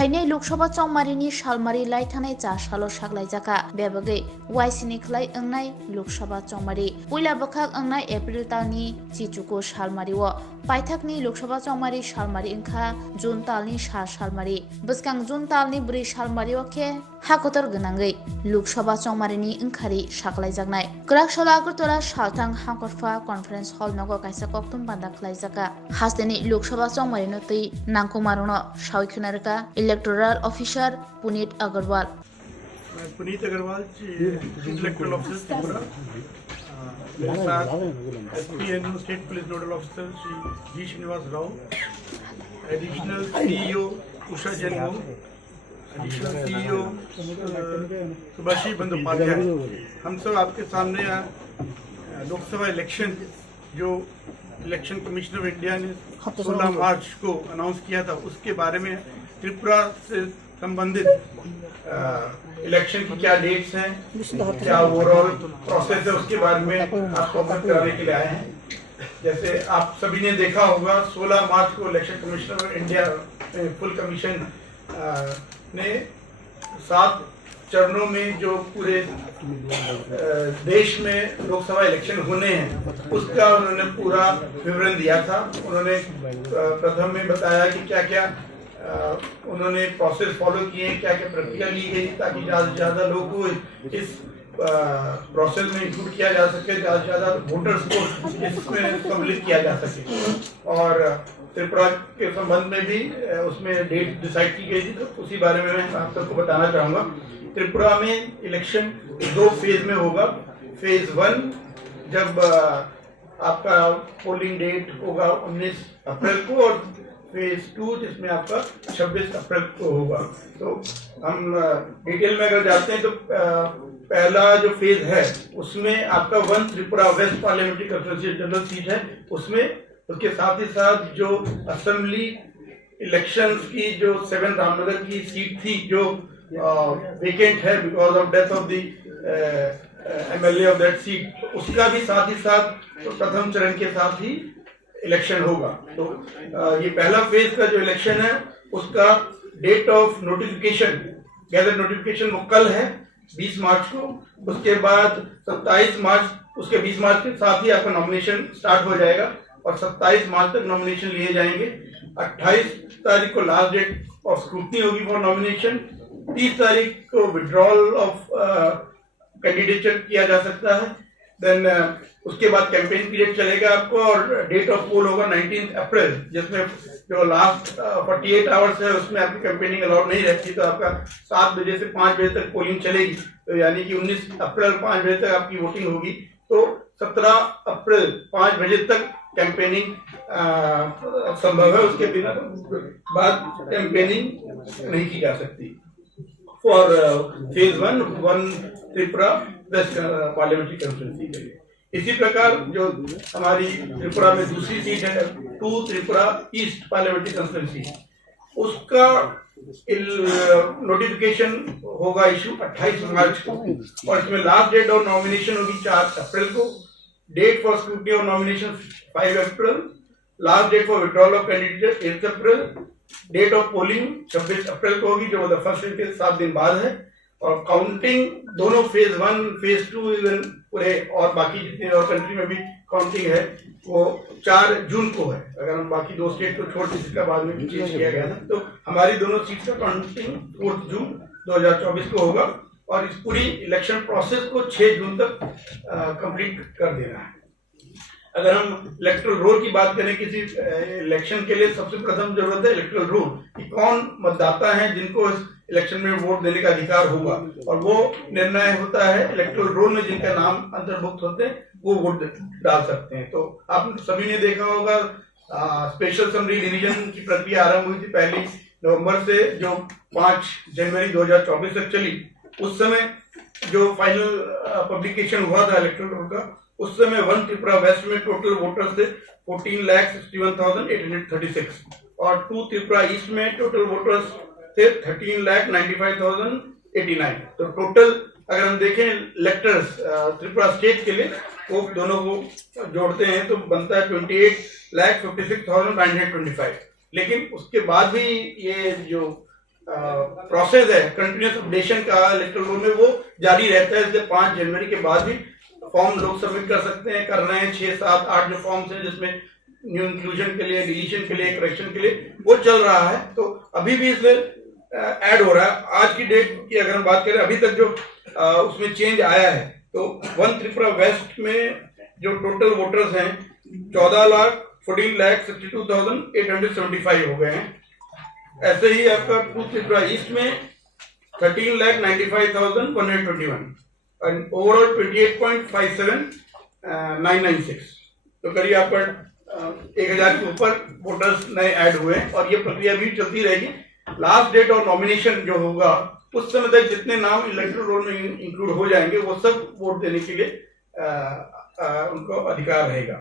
हाइने लोकसभा चौमारिनि सालमारि लाइथानाय जा सालो सागलाय जाका बेबगै वाइसिनि खलाय अंनाय लोकसभा चौमारि पुइला बखाक अंनाय एप्रिल तालनि चिचुको सालमारिओ पाइथाकनि लोकसभा चौमारि सालमारि अंखा जुन तालनि सा सालमारि बसकां जुन तालनि ब्रै सालमारिओ के हाखतर गनांगै लोकसभा चौमारिनि अंखारि सागलाय जागनाय क्राक सला अगरतला सालथां हांकरफा कॉन्फ्रेंस हॉल नगो काइसा कक्तुम बान्दा खलाय जाका हास्तेनि लोकसभा चौमारिनो तै नांकुमारुनो सावखनारका electoral officer Puneet Agarwal. Puneet Agarwal electoral officer Tripura, मेरे साथ SP state police nodal officer Shri ji Srinivas Rao, additional CEO Usha Jain, additional CEO Subhashi Bandopadhyay. हम सब आपके सामने लोकसभा इलेक्शन जो इलेक्शन कमीशन ऑफ इंडिया ने 16 मार्च को अनाउंस किया था उसके बारे में त्रिपुरा से संबंधित इलेक्शन की क्या डेट्स हैं, क्या ओवरऑल प्रोसेस है, उसके बारे में आपको अवगत कराने के लिए आए हैं। जैसे आप सभी ने देखा होगा 16 मार्च को election commission of India full commission ने 7 चरणों में जो पूरे देश में लोकसभा इलेक्शन होने हैं उसका उन्होंने पूरा विवरण दिया था। उन्होंने प्रथम में बताया कि क्या क्या उन्होंने प्रोसेस फॉलो किए, क्या क्या प्रक्रिया ली गई ताकि ज़्यादा से ज़्यादा लोगों को इस प्रोसेस में इंक्लूड किया जा सके, ज़्यादा से ज़्यादा वोटर्स को इसमें सम्मिलित किया जा सके। और त्रिपुरा के संबंध में भी उसमें डेट डिसाइड की गई थी, तो उसी बारे में मैं आप सबको बताना चाहूँगा। त्रिपुरा में इलेक्शन 2 फेज में होगा। फेज 1 जब आपका पोलिंग डेट होगा 19 अप्रैल को, और फेज 2 जिसमें आपका 26 अप्रैल को होगा। तो हम डिटेल में अगर जाते हैं तो पहला जो फेज है उसमें आपका 1 Tripura west parliamentary constituency general seat है, उसमें उसके साथ ही साथ जो असेंबली इलेक्शन की जो 7 रामनगर की सीट थी जो वेकेंट है because of death of the MLA of that seat, उसका भी साथ ही साथ प्रथम चरण के साथ ही इलेक्शन होगा। तो ये पहला फेज का जो इलेक्शन है उसका date of notification, gazette notification वो कल है 20 मार्च को। उसके बाद 27 मार्च, उसके 20 मार्च के साथ ही आपका नॉमिनेशन स्टार्ट हो जाएगा और 27 मार्च तक नॉमिनेशन लिए जाएंगे। 28 तारीख को लास्ट डेट ऑफ स्क्रूटनी होगी फॉर नॉमिनेशन। 30 तारीख को विड्रॉल ऑफ कैंडिडेचर किया जा सकता है। देन उसके बाद कैंपेन पीरियड चलेगा आपको, और डेट ऑफ पोल होगा 19 अप्रैल, जिसमें जो लास्ट 48 आवर्स है उसमें आपकी कैंपेनिंग अलाउड नहीं रहती। तो आपका 7 बजे से 5 बजे तक पोलिंग चलेगी, तो यानी कि 19 अप्रैल 5 बजे तक आपकी वोटिंग होगी। तो 17 अप्रैल 5 बजे तक कैंपेनिंग संभव है, उसके बिना बाद कैंपेनिंग नहीं की जा सकती। For phase 1 Tripura west parliamentary constituency के लिए। इसी प्रकार जो हमारी त्रिपुरा में दूसरी सीट है 2 त्रिपुरा ईस्ट पार्लियामेंट्री कंस्टिट्यूंसी, उसका नोटिफिकेशन होगा इशू 28 मार्च को, और इसमें लास्ट डेट और नॉमिनेशन होगी 4 अप्रैल को। डेट फॉर स्क्रूटनी और nomination 5 April, last date for withdrawal of candidate 8 April, date of polling 26 April को होगी जो फर्स्ट फेज के 7 दिन बाद है। और काउंटिंग दोनों फेज 1 फेज 2 इवन पूरे और बाकी जितने और कंट्री में भी काउंटिंग है वो 4 जून को है। अगर हम बाकी 2 स्टेट को छोड़ के जिसका बाद में चेंज किया गया था, तो हमारी दोनों सीट का काउंटिंग 4 जून 2024 को होगा, और इस पूरी इलेक्शन प्रोसेस को 6 जून तक कंप्लीट कर देना है। अगर हम इलेक्टोरल रोल की बात करें किसी इलेक्शन के लिए, सबसे प्रथम जरूरत है इलेक्टोरल रोल कि कौन मतदाता है जिनको इस इलेक्शन में वोट देने का अधिकार होगा, और वो निर्णय होता है इलेक्टोरल रोल में जिनका नाम अंतर्भुक्त होते हैं वो वोट डाल सकते हैं। तो आप सभी ने देखा होगा स्पेशल समरी डिवीजन की प्रक्रिया आरंभ हुई थी 1 नवंबर से, जो 5 जनवरी 2024 तक चली। उस समय जो फाइनल पब्लिकेशन हुआ था इलेक्टोरल रोल का, उस समय 1 त्रिपुरा वेस्ट में टोटल वोटर्स थे 14,61,836, और 2 त्रिपुरा ईस्ट में टोटल वोटर्स थे 13,95,089। तो टोटल अगर हम देखें इलेक्टर्स त्रिपुरा स्टेट के लिए, वो दोनों को जोड़ते हैं तो बनता है 28,56,925। लेकिन उसके बाद भी ये जो प्रोसेस है कंटिन्यूस अपडेशन का इलेक्टोरल रोल में, वो जारी रहता है। इसलिए 5 जनवरी के बाद भी फॉर्म लोग सबमिट कर सकते हैं, कर रहे हैं। 6, 7, 8 जो फॉर्म्स हैं जिसमें न्यू इंक्लूजन के लिए, डिलीशन के लिए, करेक्शन के लिए, वो चल रहा है। तो अभी भी इसमें ऐड हो रहा है। आज की डेट की अगर हम बात करें, अभी तक जो उसमें चेंज आया है, तो 1 त्रिपुरा वेस्ट में जो टोटल वोटर्स हैं 14,14,62,875 हो गए हैं। ऐसे ही आपका 2 त्रिपुरा ईस्ट में 13,95,121 और ओवरऑल 28.57,996। तो करीब आपका 1,000 के ऊपर वोटर्स नए ऐड हुए हैं और ये प्रक्रिया भी चलती रहेगी। लास्ट डेट और नॉमिनेशन जो होगा उस समय तक जितने नाम इलेक्टोरल रोल में इंक्लूड हो जाएंगे वो सब वोट देने के लिए उनको अधिकार रहेगा।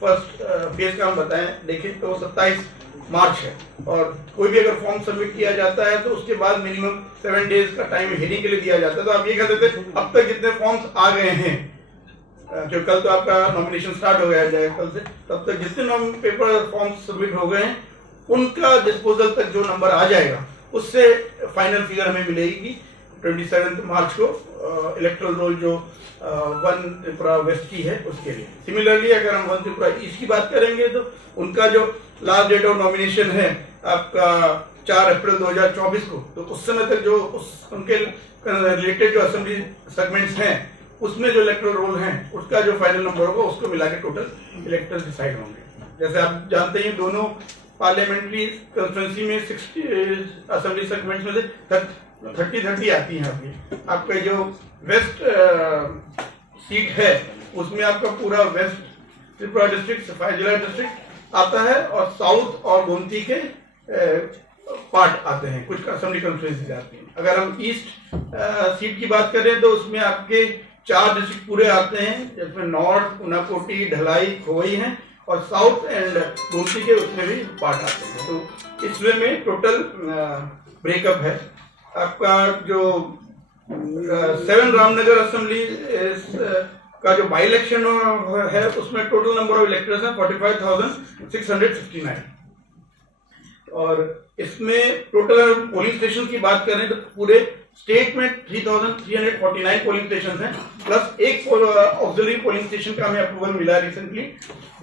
फर्स्ट फेज का हम बताएं, देखें तो 27 मार्च है और कोई भी अगर फॉर्म सबमिट किया जाता है तो उसके बाद मिनिमम 7 डेज का टाइम हेयरिंग के लिए दिया जाता है। तो आप ये कह देते अब तक जितने फॉर्म्स आ गए हैं, जो कल तो आपका नॉमिनेशन स्टार्ट हो गया जाएगा कल से, तब तक जितने पेपर फॉर्म्स सबमिट हो गए हैं उनका डिस्पोजल तक जो नंबर आ जाएगा उससे फाइनल फिगर हमें मिलेगी 27 मार्च को इलेक्टोरल रोल जो 1 त्रिपुरा वेस्ट की है उसके लिए। सिमिलरली अगर हम 1 त्रिपुरा ईस्ट की बात करेंगे तो उनका जो लास्ट डेट ऑफ नॉमिनेशन है आपका 4 अप्रैल 2024 को, तो उस समय तक जो उनके रिलेटेड जो असेंबली सेगमेंट्स हैं उसमें जो इलेक्टोरल रोल है उसका जो फाइनल नंबर होगा उसको मिला के टोटल इलेक्टर्स डिसाइड होंगे। जैसे आप जानते हैं दोनों पार्लियामेंट्री कंस्टिट्यूंसी में 60 असेंबली सेगमेंट्स में से 30 आती हैं। आपका जो वेस्ट सीट है उसमें आपका पूरा वेस्ट त्रिपुरा डिस्ट्रिक्ट, सफाई जिला डिस्ट्रिक्ट आता है और साउथ और गोमती के पार्ट आते हैं, कुछ असेंबली कंस्टिट्यूंसी आती हैं। अगर हम ईस्ट सीट की बात करें तो उसमें आपके 4 डिस्ट्रिक्ट पूरे आते हैं, जिसमें नॉर्थ, उनाकोटी, ढलाई, खोवई हैं और साउथ एंड गोमती के उसमें भी पार्ट आते हैं। तो इस वे में टोटल ब्रेकअप है। आपका जो 7 रामनगर असेंबली का जो बाई इलेक्शन है उसमें टोटल नंबर ऑफ इलेक्टर्स है 45,659 और इसमें टोटल पोलिंग स्टेशन की बात करें तो पूरे स्टेट में 3,349 पोलिंग स्टेशन हैं, प्लस एक ऑक्सिलरी पोलिंग स्टेशन का हमें अप्रूवल मिला रिसेंटली,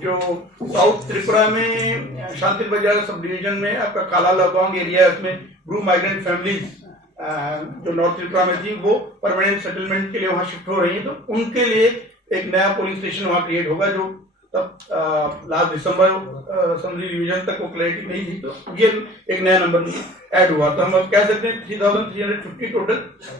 जो साउथ त्रिपुरा में शांति बाजार सब डिवीजन में आपका काला लॉन्ग एरिया, उसमें ब्रू माइग्रेंट फैमिलीज जो नॉर्थ त्रिपुरा में थी वो परमानेंट सेटलमेंट के लिए वहां शिफ्ट हो रही है, तो उनके लिए एक नया पोलिंग स्टेशन वहां क्रिएट होगा, जो तब लास्ट दिसंबर असेंबली डिवीजन तक वो क्लैरिटी नहीं थी, तो ये एक नया नंबर ऐड हुआ। तो हम अब कह सकते हैं 3,350 टोटल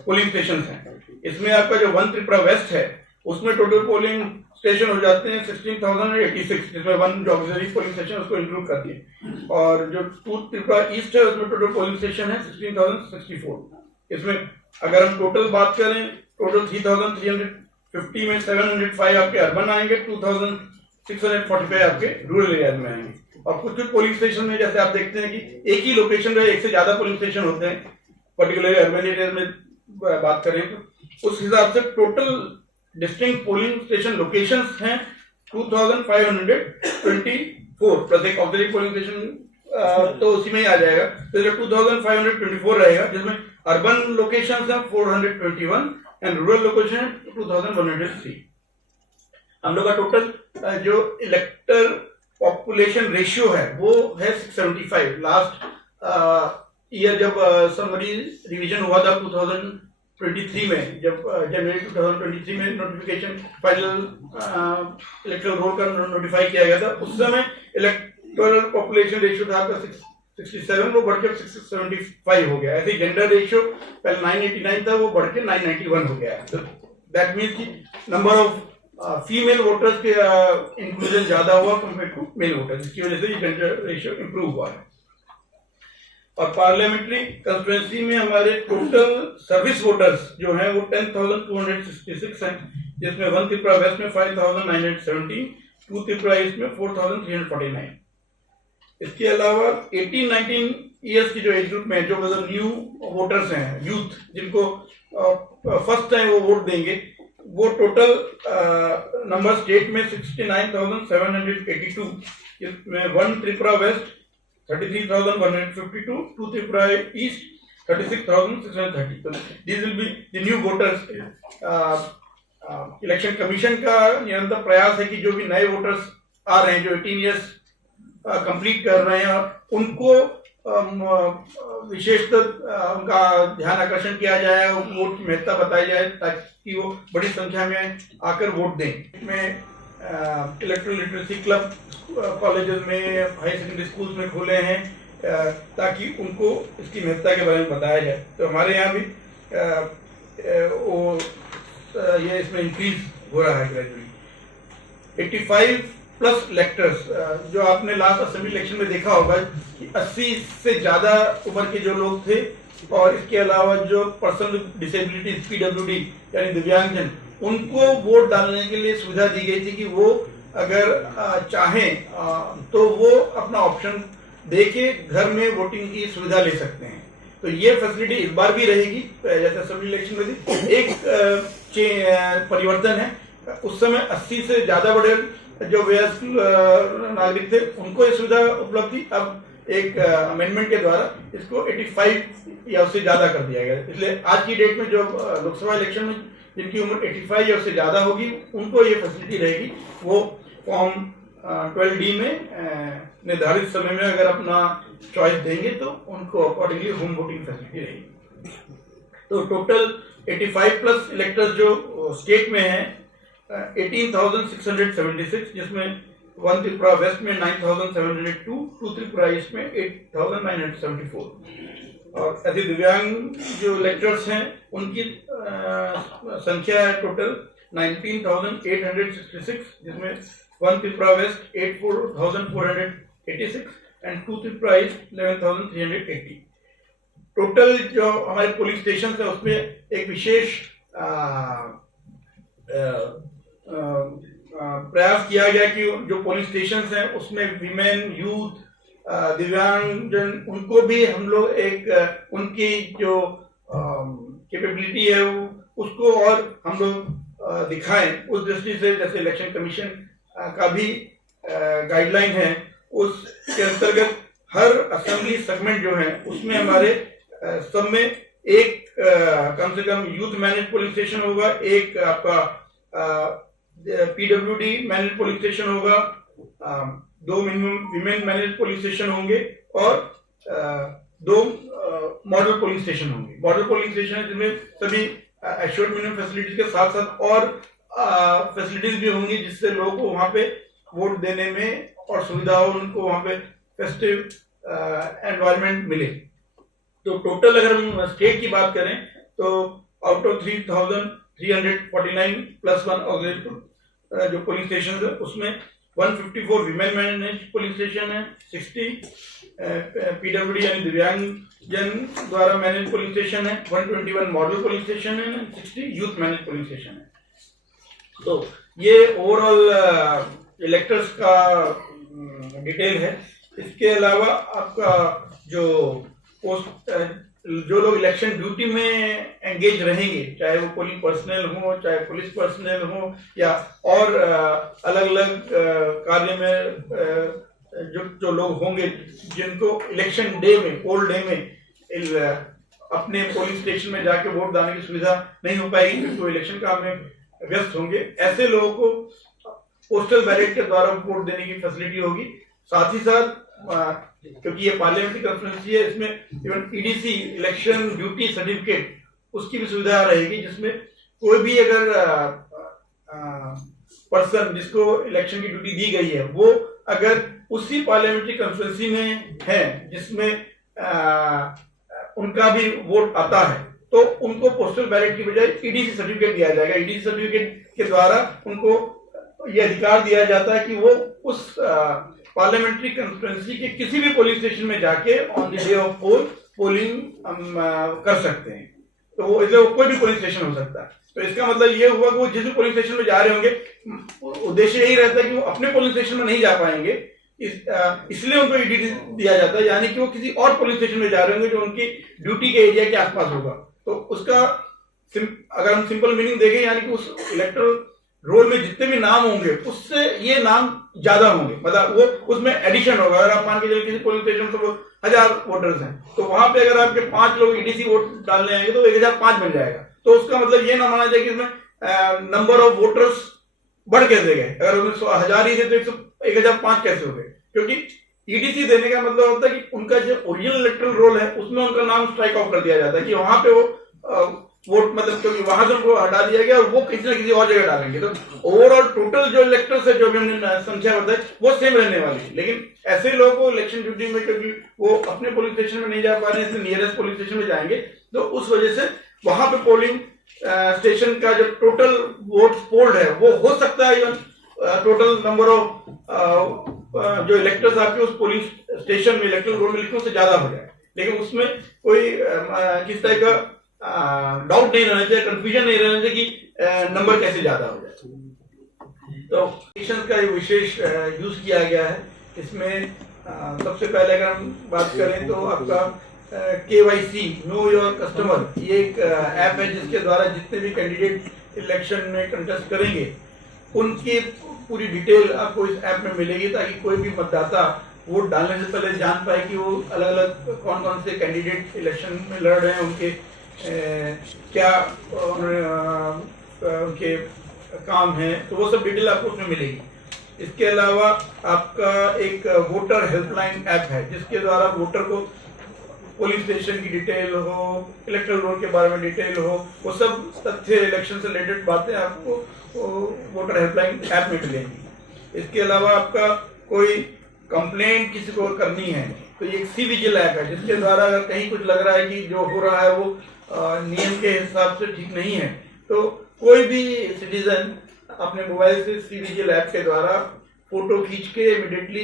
पोलिंग स्टेशन हैं। इसमें आपका जो 1 त्रिपुरा वेस्ट है उसमें टोटल पोलिंग स्टेशन हो जाते हैं 16,086, जिसमें 1 जो ऑक्सिलरी पोलिंग स्टेशन उसको इंक्लूड करती है, और जो 2 त्रिपुरा ईस्ट है उसमें टोटल पोलिंग स्टेशन है 16,064। इसमें अगर हम टोटल बात करें, टोटल 3,350 में 705 आपके अर्बन आएंगे, 2,645 आपके रूरल एरियाज में आएंगे। और कुछ पोलिंग स्टेशन में जैसे आप देखते हैं कि एक ही लोकेशन में एक से ज्यादा पोलिंग स्टेशन होते हैं, पर्टिकुलरली अर्बन एरिया में बात करें तो उस हिसाब से total distinct polling station locations हैं 2,524 प्लस एक ऑक्सिलरी पोलिंग स्टेशन तो उसी में ही आ जाएगा, तो 2,524 रहेगा, जिसमें अर्बन लोकेशंस हैं 421 एंड रूरल लोकेशन 2,103। हम लोग का टोटल जो इलेक्टर पॉपुलेशन रेशियो है वो है 675। लास्ट ईयर जब समरी रिवीजन हुआ था 2023 में, जब जनवरी 2023 में नोटिफिकेशन फाइनल इलेक्टोरल रोल का नोटिफाई किया गया था, उस समय इलेक्टोरल पॉपुलेशन रेशियो था आपका 67, वो बढ़कर 675 हो गया। ऐसे जेंडर रेशियो पहले 989 था, वो बढ़ के 991 हो गया। तो दैट मीन्स कि नंबर ऑफ फीमेल वोटर्स के इंक्लूजन ज्यादा हुआ कंपेयर टू मेल वोटर्स, इसकी वजह से ये जेंडर रेशियो इंप्रूव हुआ है। और पार्लियामेंट्री कंस्टिट्यूएंसी में हमारे टोटल सर्विस वोटर्स जो हैं वो 10,266 हैं, जिसमें 1 त्रिपुरा वेस्ट में 5,917, 2 त्रिपुरा ईस्ट में 4,349। इसके अलावा 18-19 ईयर्स की जो एज ग्रुप में जो मतलब न्यू वोटर्स हैं, यूथ जिनको फर्स्ट टाइम वो वोट देंगे, वो टोटल नंबर स्टेट में 69,782, इसमें 1 Tripura west 33,152, 2 Tripura east 36,630. So these will be the new voters. Election commission का निरंतर प्रयास है कि जो भी नए वोटर्स आ रहे हैं, जो 18 ईयर्स कंप्लीट कर रहे हैं, उनको विशेषतः उनका ध्यान आकर्षण किया जाए, वोट की महत्ता बताई जाए ताकि वो बड़ी संख्या में आकर वोट दें। में इलेक्ट्रल लिटरेसी क्लब कॉलेजेस में, हाई सेकेंडरी स्कूल्स में खोले हैं ताकि उनको इसकी महत्ता के बारे में बताया जाए। तो हमारे यहाँ भी ये इसमें इंक्रीज हो रहा है ग्रेजुअली। 85 प्लस इलेक्टर्स, जो आपने लास्ट असेंबली इलेक्शन में देखा होगा कि 80 से ज्यादा उम्र के जो लोग थे और इसके अलावा जो पर्सन विद डिसेबिलिटी PWD यानी दिव्यांगजन, उनको वोट डालने के लिए सुविधा दी गई थी कि वो अगर चाहें तो वो अपना ऑप्शन देके घर में वोटिंग की सुविधा ले सकते हैं। तो ये फैसिलिटी इस बार भी रहेगी। जैसे असेंबली इलेक्शन में थी, एक परिवर्तन है। उस समय 80 से ज्यादा बड़े जो वयस्क नागरिक थे उनको ये सुविधा उपलब्ध थी। अब एक अमेंडमेंट के द्वारा इसको 85 या उससे ज्यादा कर दिया गया। इसलिए आज की डेट में जो लोकसभा इलेक्शन में जिनकी उम्र 85 या उससे ज्यादा होगी उनको ये फैसिलिटी रहेगी। वो फॉर्म 12D में निर्धारित समय में अगर अपना चॉइस देंगे तो उनको अकॉर्डिंगली होम वोटिंग फैसिलिटी रहेगी। तो टोटल 85 प्लस इलेक्टर्स जो स्टेट में हैं 18,676, जिसमें 1 त्रिपुरा वेस्ट में 9,702, 2 त्रिपुरा ईस्ट में 8,974। और अति दिव्यांग जो इलेक्टर्स हैं उनकी संख्या है टोटल 19,866, जिसमें 1 Tripura west 8,486 and 2 Tripura east 11,380। Total जो हमारे पोलिंग स्टेशन है उसमें एक विशेष प्रयास किया गया कि जो पोलिंग स्टेशन हैं उसमें विमेन, यूथ, दिव्यांगजन, उनको भी हम लोग एक उनकी जो कैपेबिलिटी है उसको और हम लोग दिखाएं। उस दृष्टि से जैसे इलेक्शन कमीशन का भी गाइडलाइन है, उसके अंतर्गत हर असेंबली सेगमेंट जो है उसमें हमारे सब में एक कम से कम यूथ मैनेज पोलिंग स्टेशन होगा, एक आपका PWD मैनेज पोलिंग स्टेशन होगा, 2 minimum women manage polling station होंगे और 2 मॉडल पोलिंग स्टेशन होंगे। मॉडल पोलिंग स्टेशन है जिनमें सभी एश्योर्ड मिनिमम फैसिलिटीज के साथ साथ और फैसिलिटीज भी होंगी जिससे लोगों को वहां पे वोट देने में और सुविधा हो, उनको वहां पे फेस्टिव एनवायरनमेंट मिले। तो टोटल अगर हम स्टेट की बात करें तो आउट ऑफ 3,349 प्लस 1 ऑक्सिलरी जो पोलिंग स्टेशन है उसमें 154 विमेन मैनेज पोलिंग स्टेशन है, 60 PWD यानी दिव्यांग जन द्वारा मैनेज पोलिंग स्टेशन है, 121 मॉडल पोलिंग स्टेशन है, 60 यूथ मैनेज पोलिंग स्टेशन है। तो ये ओवरऑल इलेक्टर्स का डिटेल है। इसके अलावा आपका जो जो लोग इलेक्शन ड्यूटी में एंगेज रहेंगे, चाहे वो पोलिंग पर्सनल हो, चाहे पुलिस पर्सनल हो या और अलग अलग कार्य में जो लोग होंगे जिनको इलेक्शन डे में, पोल डे में अपने पोलिंग स्टेशन में जाके वोट डालने की सुविधा नहीं हो पाएगी क्योंकि वो इलेक्शन काम में व्यस्त होंगे, ऐसे लोगों को पोस्टल बैलेट के द्वारा वोट देने की फैसिलिटी होगी। साथ ही साथ क्योंकि ये पार्लियामेंट्री कॉन्फ्रेंसी है, इसमें even EDC election duty certificate उसकी भी सुविधा रहेगी, जिसमें कोई भी अगर पर्सन जिसको इलेक्शन की ड्यूटी दी गई है वो अगर उसी पार्लियामेंट्री कॉन्फ्रेंसी में है जिसमें उनका भी वोट आता है तो उनको पोस्टल बैलेट की बजाय EDC सर्टिफिकेट दिया जाएगा। EDC सर्टिफिकेट के द्वारा उनको ये अधिकार दिया जाता है कि वो उस पार्लियामेंट्री कॉन्फ्रेंसी के किसी भी पोलिंग स्टेशन में जाके on the day of poll polling कर सकते हैं। तो वो इसलिए कोई भी पोलिंग स्टेशन हो सकता है। तो इसका मतलब ये हुआ कि वो जिस भी पोलिंग स्टेशन में जा रहे होंगे, उद्देश्य यही रहता है कि वो अपने पोलिंग स्टेशन में नहीं जा पाएंगे, इसलिए उनको EDC दिया जाता है, यानी कि वो किसी और पोलिंग स्टेशन में जा रहे होंगे जो उनकी ड्यूटी के एरिया के आसपास होगा। तो उसका अगर हम सिंपल मीनिंग देखें, यानी कि उस इलेक्टोरल रोल में जितने भी नाम होंगे उससे ये नाम ज्यादा होंगे, मतलब वो उसमें एडिशन होगा। अगर आप मान के चलिए किसी पोलिंग स्टेशन में 1000 वोटर्स हैं तो वहां पे अगर आपके 5 लोग ईडीसी वोट डालने आएंगे तो 1005 बन जाएगा। तो उसका मतलब ये ना माना जाए कि इसमें नंबर ऑफ वोटर्स बढ़ कैसे गए, अगर उसमें 1000 ही थे तो 1005 कैसे हो गए, क्योंकि ईडीसी देने का मतलब होता है कि उनका जो ओरिजिनल इलेक्टरल रोल है उसमें उनका नाम स्ट्राइक आउट कर दिया जाता है कि वहां पे वो वोट, मतलब क्योंकि वहां से उनको हटा दिया गया और वो किसी ना किसी और जगह डालेंगे। तो ओवरऑल टोटल जो इलेक्टर्स है, जो भी हमने संख्या बताई, वो सेम रहने वाली है। लेकिन ऐसे लोगों को इलेक्शन ड्यूटी में, क्योंकि वो अपने पोलिंग स्टेशन में नहीं जा पा रहे हैं, इसलिए नियरेस्ट पोलिंग स्टेशन में जाएंगे, तो उस वजह से वहां पे पोलिंग स्टेशन का जो टोटल वोट पोल्ड है वो हो सकता है इवन टोटल नंबर ऑफ जो इलेक्टर्स आपके उस पोलिंग स्टेशन में इलेक्टरल रोल में लिखे उससे ज्यादा हो जाए। लेकिन उसमें कोई किस तरह का डाउट नहीं रहना चाहिए, कंफ्यूजन नहीं रहना चाहिए कि नंबर कैसे ज्यादा हो जाए। तो एप्लीकेशन का विशेष यूज किया गया है। इसमें सबसे पहले अगर हम बात करें तो आपका KYC नो योर कस्टमर, ये एक ऐप है जिसके द्वारा जितने भी कैंडिडेट इलेक्शन में कंटेस्ट करेंगे उनकी पूरी डिटेल आपको इस ऐप में मिलेगी, ताकि कोई भी मतदाता वोट डालने से पहले जान पाए कि वो अलग अलग कौन कौन से कैंडिडेट इलेक्शन में लड़ रहे हैं, उनके क्या उनके काम है, तो वो सब डिटेल आपको उसमें मिलेगी। इसके अलावा आपका एक वोटर हेल्पलाइन ऐप है जिसके द्वारा वोटर को पोलिंग स्टेशन की डिटेल हो, इलेक्टरल रोल के बारे में डिटेल हो, वो सब तथ्य इलेक्शन से रिलेटेड बातें आपको वोटर हेल्पलाइन ऐप में मिलेंगी। इसके अलावा आपका कोई कंप्लेंट किसी को करनी है तो ये एक सी विजिल ऐप है जिसके द्वारा अगर कहीं कुछ लग रहा है कि जो हो रहा है वो नियम के हिसाब से ठीक नहीं है, तो कोई भी सिटीजन अपने मोबाइल से सी विजिल ऐप के द्वारा फोटो खींच के इमीडिएटली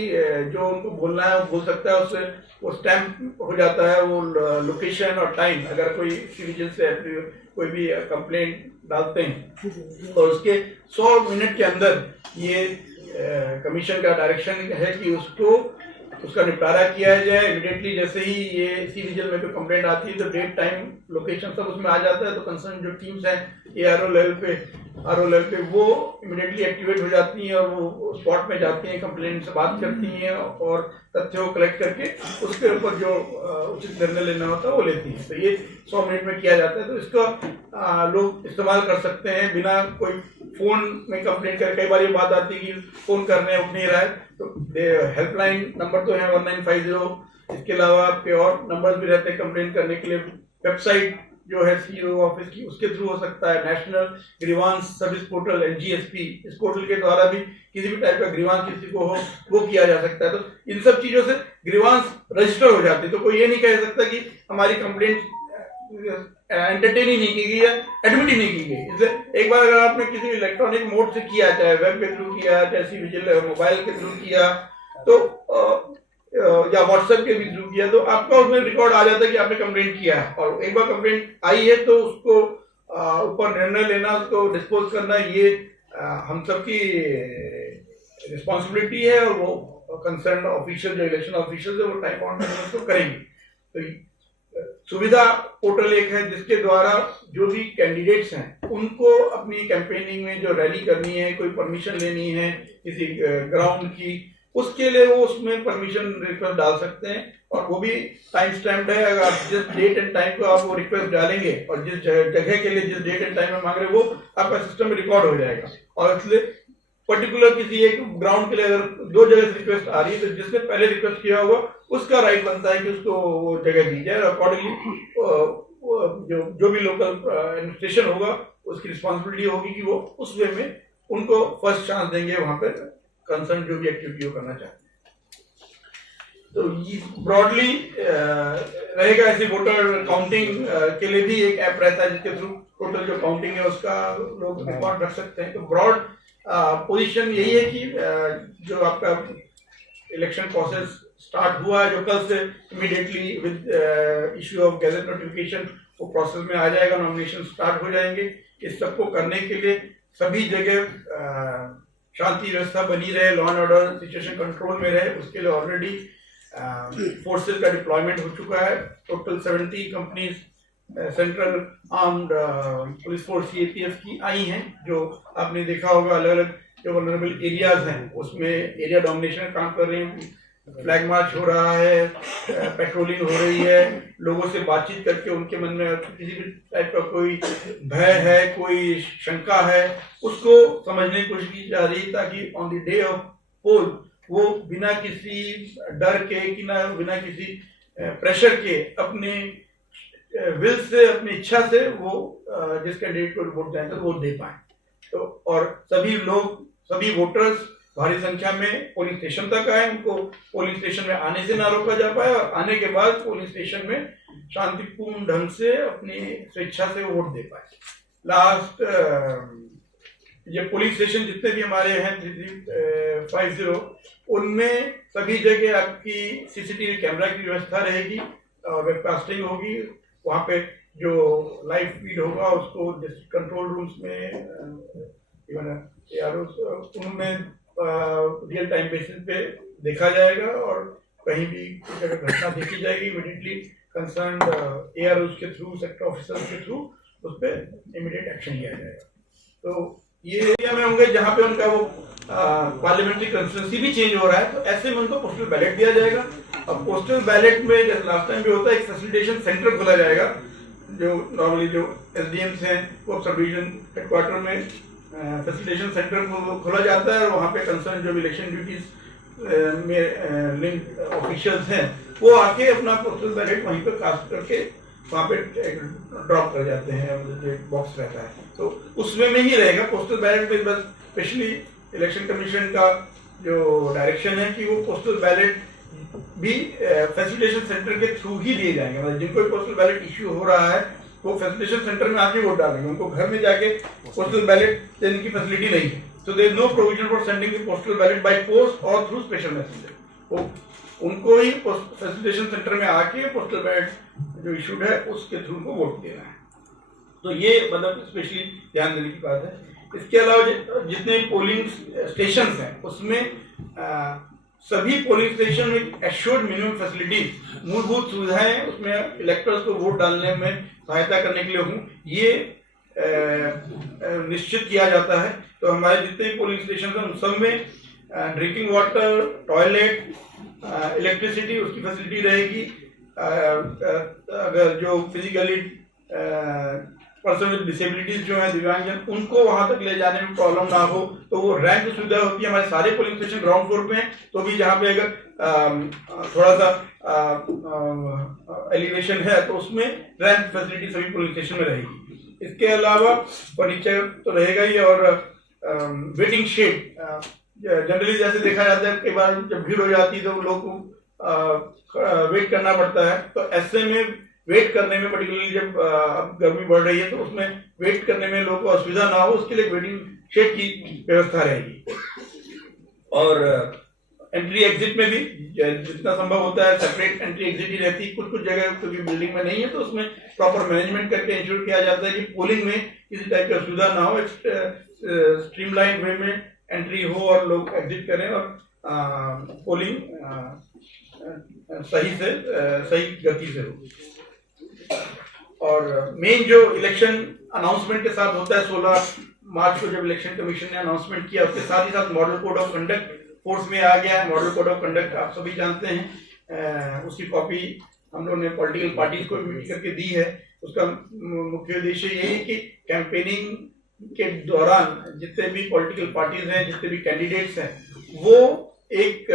जो उनको बोलना है वो बोल सकता है, उससे वो स्टैम्प हो जाता है वो लोकेशन और टाइम। अगर कोई सी विजिल से कोई भी कंप्लेंट डालते हैं और उसके 100 मिनट के अंदर ये कमीशन का डायरेक्शन है कि उसका निपटारा किया जाए। इमीडिएटली जैसे ही ये सी विजिल में कोई कंप्लेंट आती है तो डेट, टाइम, लोकेशन सब उसमें आ जाता है। तो कंसर्न जो टीम्स हैं ARO लेवल पे वो इमीडिएटली एक्टिवेट हो जाती हैं और वो स्पॉट में जाती हैं, कंप्लेंट से बात करती हैं और तथ्यों को कलेक्ट करके उसके ऊपर जो उचित निर्णय लेना होता है वो लेती हैं। तो ये 100 मिनट में किया जाता है। तो इसका लोग इस्तेमाल कर सकते हैं बिना कोई फोन में कंप्लेंट कर। कई बार ये बात आती है कि फोन कर रहे हैं उठ नहीं रहा है, तो हेल्पलाइन नंबर तो है 1950। इसके अलावा आपके और नंबर भी रहते हैं कंप्लेंट करने के लिए। वेबसाइट जो है CO ऑफिस की उसके थ्रू हो सकता है। National grievance service portal NGSP, इस पोर्टल के द्वारा भी किसी भी टाइप का ग्रीवांस किसी को हो वो किया जा सकता है। तो इन सब चीजों से ग्रीवांस रजिस्टर हो जाती है। तो कोई ये नहीं कह सकता कि हमारी कंप्लेंट एंटरटेन ही नहीं की गई है, एडमिट ही नहीं की गई। इसलिए एक बार अगर आपने किसी इलेक्ट्रॉनिक मोड से किया, चाहे वेब के थ्रू किया, चाहे सी विजिल मोबाइल के थ्रू किया, तो या व्हाट्सएप के भी थ्रू किया, तो आपका उसमें रिकॉर्ड आ जाता है कि आपने कंप्लेंट किया है। और एक बार कंप्लेंट आई है तो उसको ऊपर निर्णय लेना, उसको डिस्पोज करना, ये हम सबकी रिस्पॉन्सिबिलिटी है। और वो कंसर्न ऑफिशियल जो इलेक्शन ऑफिशियल है वो टाइम ऑन टाइम उसको करेंगे। तो सुविधा पोर्टल एक है जिसके द्वारा जो भी कैंडिडेट्स हैं उनको अपनी कैंपेनिंग में जो रैली करनी है, कोई परमिशन लेनी है किसी ग्राउंड की, उसके लिए वो उसमें परमिशन रिक्वेस्ट डाल सकते हैं। और वो भी टाइम स्टैम्प्ड है। अगर आप जिस डेट एंड टाइम को आप वो रिक्वेस्ट डालेंगे और जिस जगह के लिए जिस डेट एंड टाइम में मांग रहे हैं वो आपका सिस्टम में रिकॉर्ड हो जाएगा। और इसलिए पर्टिकुलर किसी एक ग्राउंड के लिए अगर 2 जगह से रिक्वेस्ट आ रही है तो जिसने पहले रिक्वेस्ट किया होगा उसका राइट बनता है कि उसको वो जगह दी जाए। अकॉर्डिंगली जो भी लोकल एडमिनिस्ट्रेशन होगा उसकी रिस्पॉन्सिबिलिटी होगी कि वो उस वे में उनको फर्स्ट चांस देंगे वहां पर कंसर्न जो भी एक्टिविटी वो करना चाहते हैं। तो ये ब्रॉडली रहेगा। ऐसे वोटर काउंटिंग के लिए भी एक ऐप रहता है जिसके थ्रू टोटल जो काउंटिंग है उसका लोग रिकॉर्ड रख सकते हैं। तो ब्रॉड पोजीशन यही है कि जो आपका इलेक्शन प्रोसेस स्टार्ट हुआ है, जो कल से immediately with issue of gadget notification वो प्रोसेस में आ जाएगा, नॉमिनेशन स्टार्ट हो जाएंगे। इस सबको करने के लिए सभी जगह शांति व्यवस्था बनी रहे, law and order situation control में रहे, उसके लिए ऑलरेडी फोर्सेस का डिप्लॉयमेंट हो चुका है। Total 70 companies central armed police force CAPF की आई हैं, जो आपने देखा होगा अलग अलग जो वल्नरेबल एरियाज हैं उसमें एरिया डोमिनेशन काम कर रही हैं, फ्लैग मार्च हो रहा है, पेट्रोलिंग हो रही है, लोगों से बातचीत करके उनके मन में किसी भी टाइप का कोई भय है, कोई शंका है, उसको समझने की कोशिश की जा रही है, ताकि ऑन द डे ऑफ पोल वो बिना किसी डर के कि ना बिना किसी प्रेशर के अपने विल से अपनी इच्छा से वो जिस कैंडिडेट को वोट जाएंगे तो वोट दे पाए। तो और सभी वोटर्स भारी संख्या में पोलिंग स्टेशन तक आए, उनको पोलिंग स्टेशन में आने से ना रोका जा पाया और आने के बाद पोलिंग स्टेशन में शांतिपूर्ण ढंग से अपनी स्वेच्छा से वोट दे पाए। लास्ट ये पोलिंग स्टेशन जितने भी हमारे हैं 3350 उनमें सभी जगह आपकी सीसीटीवी कैमरा की व्यवस्था रहेगी और वेबकास्टिंग होगी। वहाँ पे जो लाइव फीड होगा उसको डिस्ट्रिक्ट कंट्रोल रूम्स में उनमें रियल टाइम बेसिस पे देखा जाएगा और कहीं भी कुछ अगर घटना देखी जाएगी इमीडिएटली कंसर्न्ड AROs के थ्रू, सेक्टर ऑफिसर्स के थ्रू उस पर इमीडिएट एक्शन लिया जाएगा। तो ये एरिया में होंगे जहाँ पे उनका वो पार्लियामेंट्री कंस्टिट्यूंसी भी चेंज हो रहा है, तो ऐसे में उनको पोस्टल बैलेट दिया जाएगा। अब पोस्टल बैलेट में जैसे लास्ट टाइम भी होता है, एक फैसिलिटेशन सेंटर खोला जाएगा, जो नॉर्मली जो SDMs हैं वो सब डिवीजन हेडक्वार्टर में फैसिलिटेशन सेंटर खोला जाता है और वहाँ पे कंसर्न जो इलेक्शन ड्यूटीज में लिंक ऑफिशियल्स हैं वो आके अपना पोस्टल बैलेट वहीं पे कास्ट करके वहाँ पे ड्रॉप कर जाते हैं, जो बॉक्स रहता है तो उसमें में ही रहेगा पोस्टल बैलेट में। बस स्पेशली इलेक्शन कमीशन का जो डायरेक्शन है कि वो पोस्टल बैलेट भी फैसिलिटेशन सेंटर के थ्रू ही दिए जाएंगे। मतलब जिनको भी पोस्टल बैलेट इश्यू हो रहा है वो फैसिलिटेशन सेंटर में आके वोट डालेंगे, उनको घर में जाके पोस्टल बैलेट देने की फैसिलिटी नहीं है। So there is no provision for sending the postal ballot by post or through special messenger. वो उनको ही फैसिलिटेशन सेंटर में आके पोस्टल बैलेट जो इशूड है उसके थ्रू को वोट देना है। तो ये मतलब स्पेशली ध्यान देने की बात है। इसके अलावा जितने पोलिंग स्टेशन हैं उसमें सभी पोलिंग स्टेशन में एश्योर्ड मिनिमम फैसिलिटीज, मूलभूत सुविधाएं उसमें इलेक्टर्स को वोट डालने में सहायता करने के लिए हूँ, ये निश्चित किया जाता है। तो हमारे जितने पोलिंग स्टेशन हैं उन सब में ड्रिंकिंग वाटर, टॉयलेट, इलेक्ट्रिसिटी उसकी फैसिलिटी रहेगी। अगर जो फिजिकली पर्सन विद डिसेबिलिटीज जो है दिव्यांगजन, उनको वहां तक ले जाने में प्रॉब्लम ना हो तो वो रैंप सुविधा होती है। हमारे सारे पोलिंग स्टेशन ग्राउंड फ्लोर पे हैं, तो भी जहाँ पे अगर थोड़ा सा एलिवेशन है तो उसमें रैंप फैसिलिटी सभी पोलिंग स्टेशन में रहेगी। इसके अलावा फर्नीचर तो रहेगा ही और वेटिंग शेड जनरली जैसे देखा जाता है कई बार जब भीड़ हो जाती है तो लोग को वेट करना पड़ता है, तो ऐसे में वेट करने में पर्टिकुलरली जब अब गर्मी बढ़ रही है तो उसमें वेट करने में लोगों को असुविधा ना हो उसके लिए वेटिंग शेड की व्यवस्था रहेगी। और एंट्री एग्जिट में भी जितना संभव होता है सेपरेट एंट्री एग्जिट ही रहती है। कुछ जगह क्योंकि बिल्डिंग में नहीं है तो उसमें प्रॉपर मैनेजमेंट करके इंश्योर किया जाता है कि पोलिंग में किसी टाइप की असुविधा ना हो, स्ट्रीमलाइन वे में एंट्री हो और लोग एग्जिट करें और पोलिंग सही गति से हो। और मेन जो इलेक्शन अनाउंसमेंट के साथ होता है 16 मार्च को जब इलेक्शन कमीशन ने अनाउंसमेंट किया, उसके साथ ही साथ model code of conduct force में आ गया है। मॉडल कोड ऑफ कंडक्ट आप सभी जानते हैं, उसकी कॉपी हम लोगों ने पॉलिटिकल पार्टीज को मीट करके दी है। उसका मुख्य उद्देश्य यही है कि कैंपेनिंग के दौरान जितने भी पॉलिटिकल पार्टीज हैं, जितने भी कैंडिडेट्स हैं, वो एक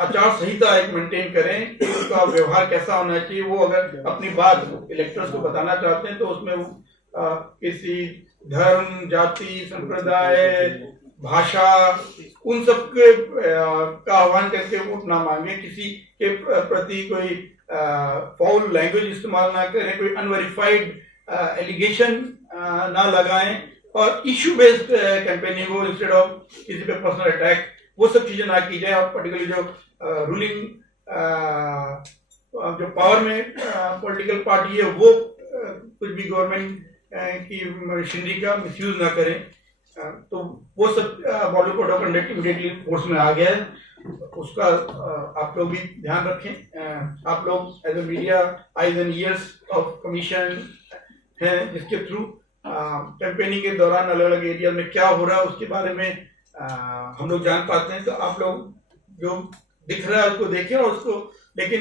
आचार संहिता एक मेंटेन करें कि उसका व्यवहार कैसा होना चाहिए। वो अगर अपनी बात इलेक्टर्स को बताना चाहते हैं तो उसमें वो किसी धर्म, जाति, संप्रदाय, भाषा उन सब के का आह्वान करके वोट ना मांगे, किसी के प्रति कोई फाउल लैंग्वेज इस्तेमाल ना करें, कोई अनवेरिफाइड एलिगेशन ना लगाएं और इशू बेस्ड कैंपेनिंग हो इंस्टेड ऑफ किसी पे पर्सनल अटैक, वो सब चीजें ना की जाए। और पर्टिकुलरली जो रूलिंग जो पावर में पॉलिटिकल पार्टी है वो कुछ भी गवर्नमेंट की मशीनरी का मिसयूज ना करें। तो वो सब model code of conduct immediately force में आ गया है उसका आप लोग भी ध्यान रखें। आप लोग as a media eyes and ears of commission हैं, जिसके थ्रू कैंपेनिंग के दौरान अलग अलग एरिया में क्या हो रहा है उसके बारे में हम लोग जान पाते हैं। तो आप लोग जो दिख रहा है उसको देखें और उसको, लेकिन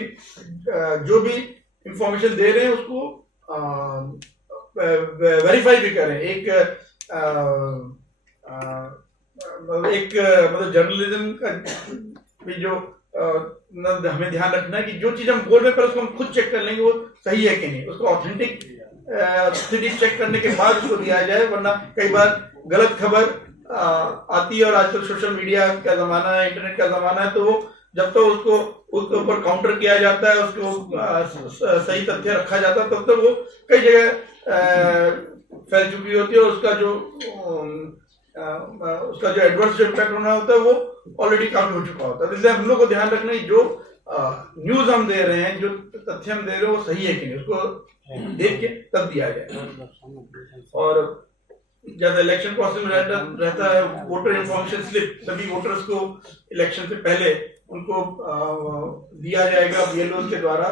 जो भी इंफॉर्मेशन दे रहे हैं उसको वेरीफाई भी करें। एक मतलब जर्नलिज्म का भी जो हमें ध्यान रखना है कि जो चीज हम बोल रहे हैं पर उसको हम खुद चेक कर लेंगे वो सही है कि नहीं, उसको ऑथेंटिक स्थिति चेक करने के बाद उसको दिया जाए। वरना कई बार गलत खबर आती है और आजकल सोशल मीडिया का जमाना है, इंटरनेट का जमाना है, तो वो जब तक उसको उसके ऊपर काउंटर किया जाता है, उसको सही तथ्य रखा जाता है, तब तक वो कई जगह फैल चुकी होती है और उसका जो एडवर्स जो इम्पैक्ट होना होता है वो ऑलरेडी काफी हो चुका होता है। इसलिए हम लोग को ध्यान रखना है जो न्यूज हम दे रहे हैं, जो तथ्य हम दे रहे हैं वो सही है कि नहीं, उसको देख के तब दिया जाए। और जब इलेक्शन प्रोसेस में रहता है वोटर इन्फॉर्मेशन स्लिप, सभी वोटर्स को इलेक्शन से पहले उनको दिया जाएगा बीएलओ के द्वारा।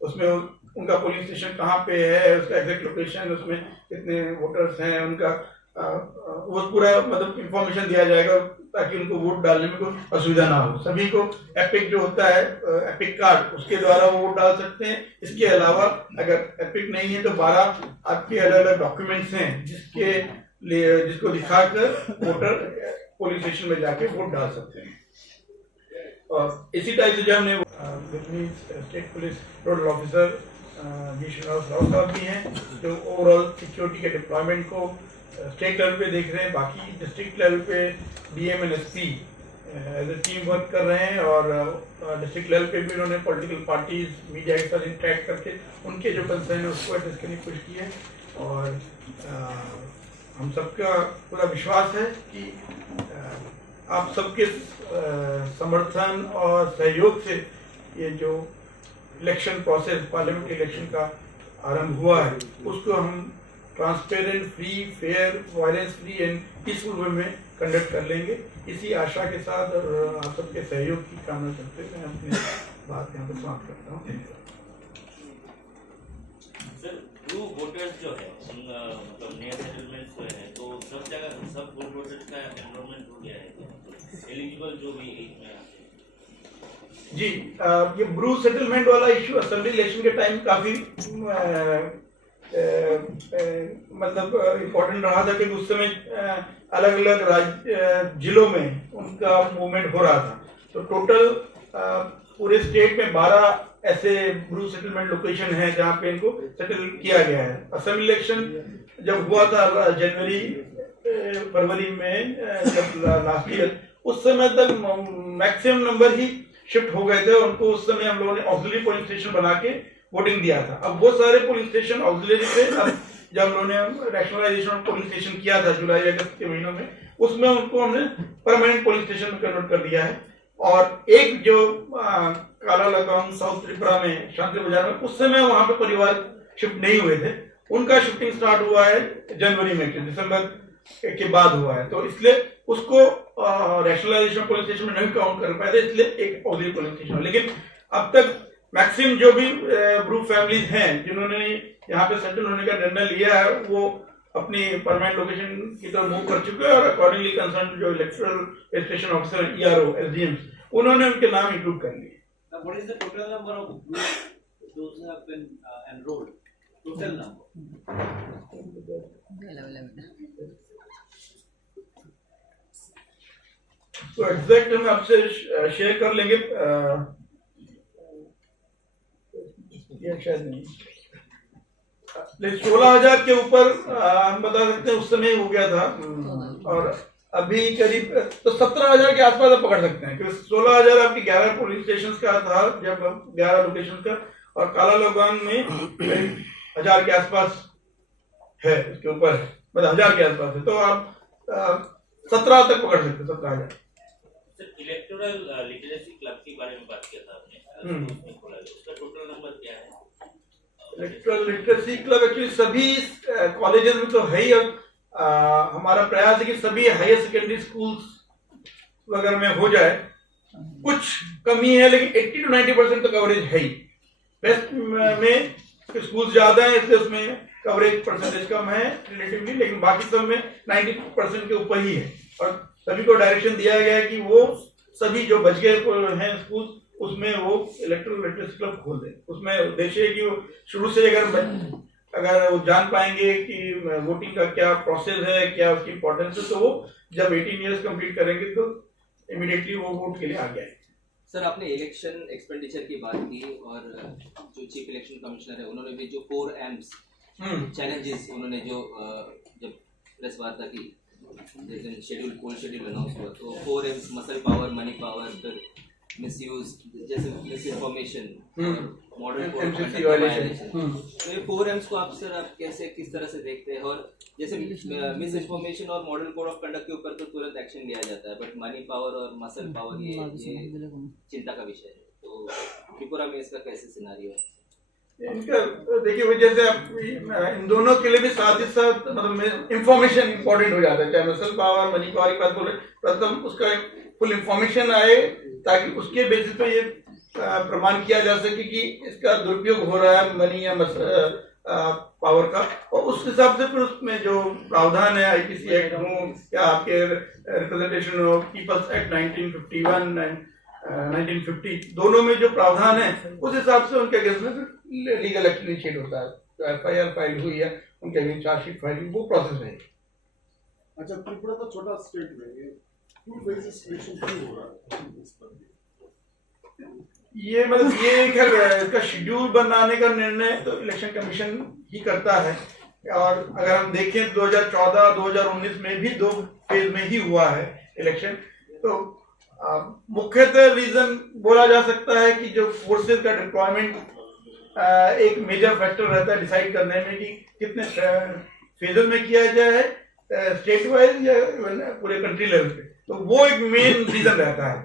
उसमें उनका पोलिंग स्टेशन कहाँ पे है, उसका एग्जैक्ट लोकेशन, उसमें कितने वोटर्स हैं, उनका वो पूरा मतलब इंफॉर्मेशन दिया जाएगा ताकि उनको वोट डालने में कोई असुविधा ना हो। सभी को एपिक जो होता है, एपिक कार्ड, उसके द्वारा वो वोट डाल सकते हैं। इसके अलावा अगर एपिक नहीं है तो 12 आपके अलग अलग डॉक्यूमेंट्स हैं जिसको दिखाकर वोटर पोलिंग स्टेशन में जाके वोट डाल सकते हैं। और इसी टाइप से जो हमने state police nodal officer G Srinivas Rao साहब भी हैं जो ओवरऑल सिक्योरिटी के डिप्लॉयमेंट को स्टेट लेवल पे देख रहे हैं। बाकी डिस्ट्रिक्ट लेवल पे DM and SP as a team work कर रहे हैं और डिस्ट्रिक्ट लेवल पे भी उन्होंने पॉलिटिकल पार्टीज मीडिया के साथ इंटरेक्ट करके उनके जो कंसर्न है उसको एड्रेस करने की कोशिश की है। और हम सबका पूरा विश्वास है कि आप सबके समर्थन और सहयोग से ये जो इलेक्शन प्रोसेस, पार्लियामेंट इलेक्शन का आरंभ हुआ है, उसको हम transparent, free, fair, violence free and peaceful वे में कंडक्ट कर लेंगे। इसी आशा के साथ और आप सबके सहयोग की कामना करते हुए मैं अपनी बात यहाँ पर समाप्त करता हूँ। सर, ब्लू वोटर्स जो है मतलब नए सेटलमेंट्स जो है तो सब जगह सब ब्लू वोटर्स का एनरोलमेंट हो गया है, एलिजिबल जो भी एज में आते हैं। जी, ये ब्रू सेटलमेंट वाला इश्यू असेंबली इलेक्शन के टाइम काफी मतलब इम्पोर्टेंट रहा था क्योंकि उस समय अलग अलग जिलों में उनका मूवमेंट हो रहा था। तो टोटल पूरे स्टेट में 12 ऐसे ब्रू सेटलमेंट लोकेशन है जहां पे इनको सेटल किया गया है। असेंबली इलेक्शन जब हुआ था फरवरी में जब लास्ट ईयर, उस समय तक मैक्सिमम नंबर ही शिफ्ट हो गए थे। उनको उस समय हम लोगों ने ऑक्सिलरी पोलिंग स्टेशन बना के वोटिंग दिया था। अब वो सारे पोलिंग स्टेशन ऑक्सिलरी थे। अब जब हम लोगों ने रैशनलाइजेशन ऑफ पोलिंग स्टेशन किया था जुलाई अगस्त के महीनों में, उसमें उनको हमने परमानेंट पोलिंग स्टेशन में कन्वर्ट कर दिया है। और एक जो काला लगाम साउथ त्रिपुरा में शांति बाजार में, उस समय वहां पे परिवार शिफ्ट नहीं हुए थे, उनका शिफ्टिंग स्टार्ट हुआ है जनवरी में, दिसंबर के बाद हुआ है। तो इसलिए उसको रैशनलाइजेशन पोलिंग स्टेशन में नहीं काउंट कर पाए थे, इसलिए एक ऑक्सिलरी पोलिंग स्टेशन। लेकिन अब तक मैक्सिमम जो भी ब्रू फैमिलीज हैं जिन्होंने यहाँ पे सेटल होने का निर्णय लिया है, वो अपनी परमानेंट लोकेशन की तरफ मूव कर चुके हैं और अकॉर्डिंगली कंसर्न जो electoral registration officer, ERO, SDMs, उन्होंने उनके नाम इंक्लूड कर लिए। What is the total number of those who have been enrolled? Total number. तो एग्जैक्ट हम आपसे शेयर कर लेंगे, ये शायद नहीं, लेकिन 16,000 के ऊपर हम बता सकते हैं उस समय हो गया था। और अभी करीब तो 17,000 के आसपास आप पकड़ सकते हैं क्योंकि 16,000 आपकी 11 पोलिंग स्टेशन का था जब 11 लोकेशन का, और काला लगाम में 1,000 के आसपास है, उसके ऊपर है, मतलब 1,000 के आसपास है। तो आप 17 तक पकड़ सकते हैं, 17,000। इलेक्टोरल लिटरेसी क्लब के बारे में बात किया था आपने, उसका टोटल नंबर क्या है? इलेक्टोरल लिटरेसी क्लब एक्चुअली सभी कॉलेजेस में तो है ही। अब हमारा प्रयास है कि सभी हायर सेकेंडरी स्कूल्स वगैरह में हो जाए, कुछ कमी है, लेकिन 80 to 90% तो कवरेज है ही। वेस्ट में स्कूल ज्यादा है इसलिए उसमें कवरेज परसेंटेज कम है रिलेटिवली, लेकिन बाकी सब में 90% के ऊपर ही है। और सभी को डायरेक्शन दिया गया है कि वो सभी जो बच गए हैं स्कूल उसमें वो इलेक्ट्रल लिटरेसी क्लब खोल दें। उसमें उद्देश्य है कि वो शुरू से अगर वो जान पाएंगे कि वोटिंग का क्या प्रोसेस है, क्या उसकी इंपॉर्टेंस है, तो वो जब 18 ईयर्स कंप्लीट करेंगे तो इमीडिएटली वो वोट के लिए आ गए। सर, आपने इलेक्शन एक्सपेंडिचर की बात की और जो चीफ इलेक्शन कमिश्नर है उन्होंने भी जो 4 एम्स चैलेंजेस उन्होंने जो जब प्रेस वार्ता की जिस दिन शेड्यूल पोल शेड्यूल अनाउंस हुआ, तो 4 AIIMS muscle power, money power, फिर मिसयूज जैसे misinformation, model code conduct violation. तो ये 4 एम्स को आप कैसे किस तरह से देखते हैं? और जैसे मिस इन्फॉर्मेशन और मॉडल कोड ऑफ कंडक्ट के ऊपर तो तुरंत एक्शन लिया जाता है, बट मनी पावर और मसल पावर ये चिंता का विषय है। तो त्रिपुरा में इसका कैसे सिनारियो है? इनका देखिए जैसे इन दोनों के लिए भी साथ ही साथ मतलब इंफॉर्मेशन इंपॉर्टेंट हो जाता है, चाहे मसल पावर मनी पावर की बात बोले, प्रथम उसका फुल इंफॉर्मेशन आए ताकि उसके बेसिस पे ये प्रमाण किया जा सके कि इसका दुरुपयोग हो रहा है मनी या पावर का, और उस हिसाब से फिर उसमें जो प्रावधान है आईपीसी एक्ट हो या आपके representation of peoples act 1951 and 1950 दोनों में जो प्रावधान है उस हिसाब से उनके अगेंस्ट में लीगल एक्शन इनिशिएट होता है। तो एफआईआर फाइल हुई है उनके अगेंस्ट चार्जशीट फाइल, वो प्रोसेस है। अच्छा, त्रिपुरा का छोटा स्टेट में ये 2 फेजेस इलेक्शन क्यों हो रहा है इस पर? ये मतलब ये खैर इसका शेड्यूल बनाने का निर्णय तो इलेक्शन कमीशन ही करता है, और अगर हम देखें 2014-2019 में भी 2 फेज में ही हुआ है इलेक्शन। तो मुख्यतः रीजन बोला जा सकता है कि जो फोर्सेस का डिप्लॉयमेंट एक मेजर फैक्टर रहता है डिसाइड करने में कि कितने फेजेस में किया जाए, स्टेट वाइज या पूरे कंट्री लेवल पे, तो वो एक मेन रीजन रहता है।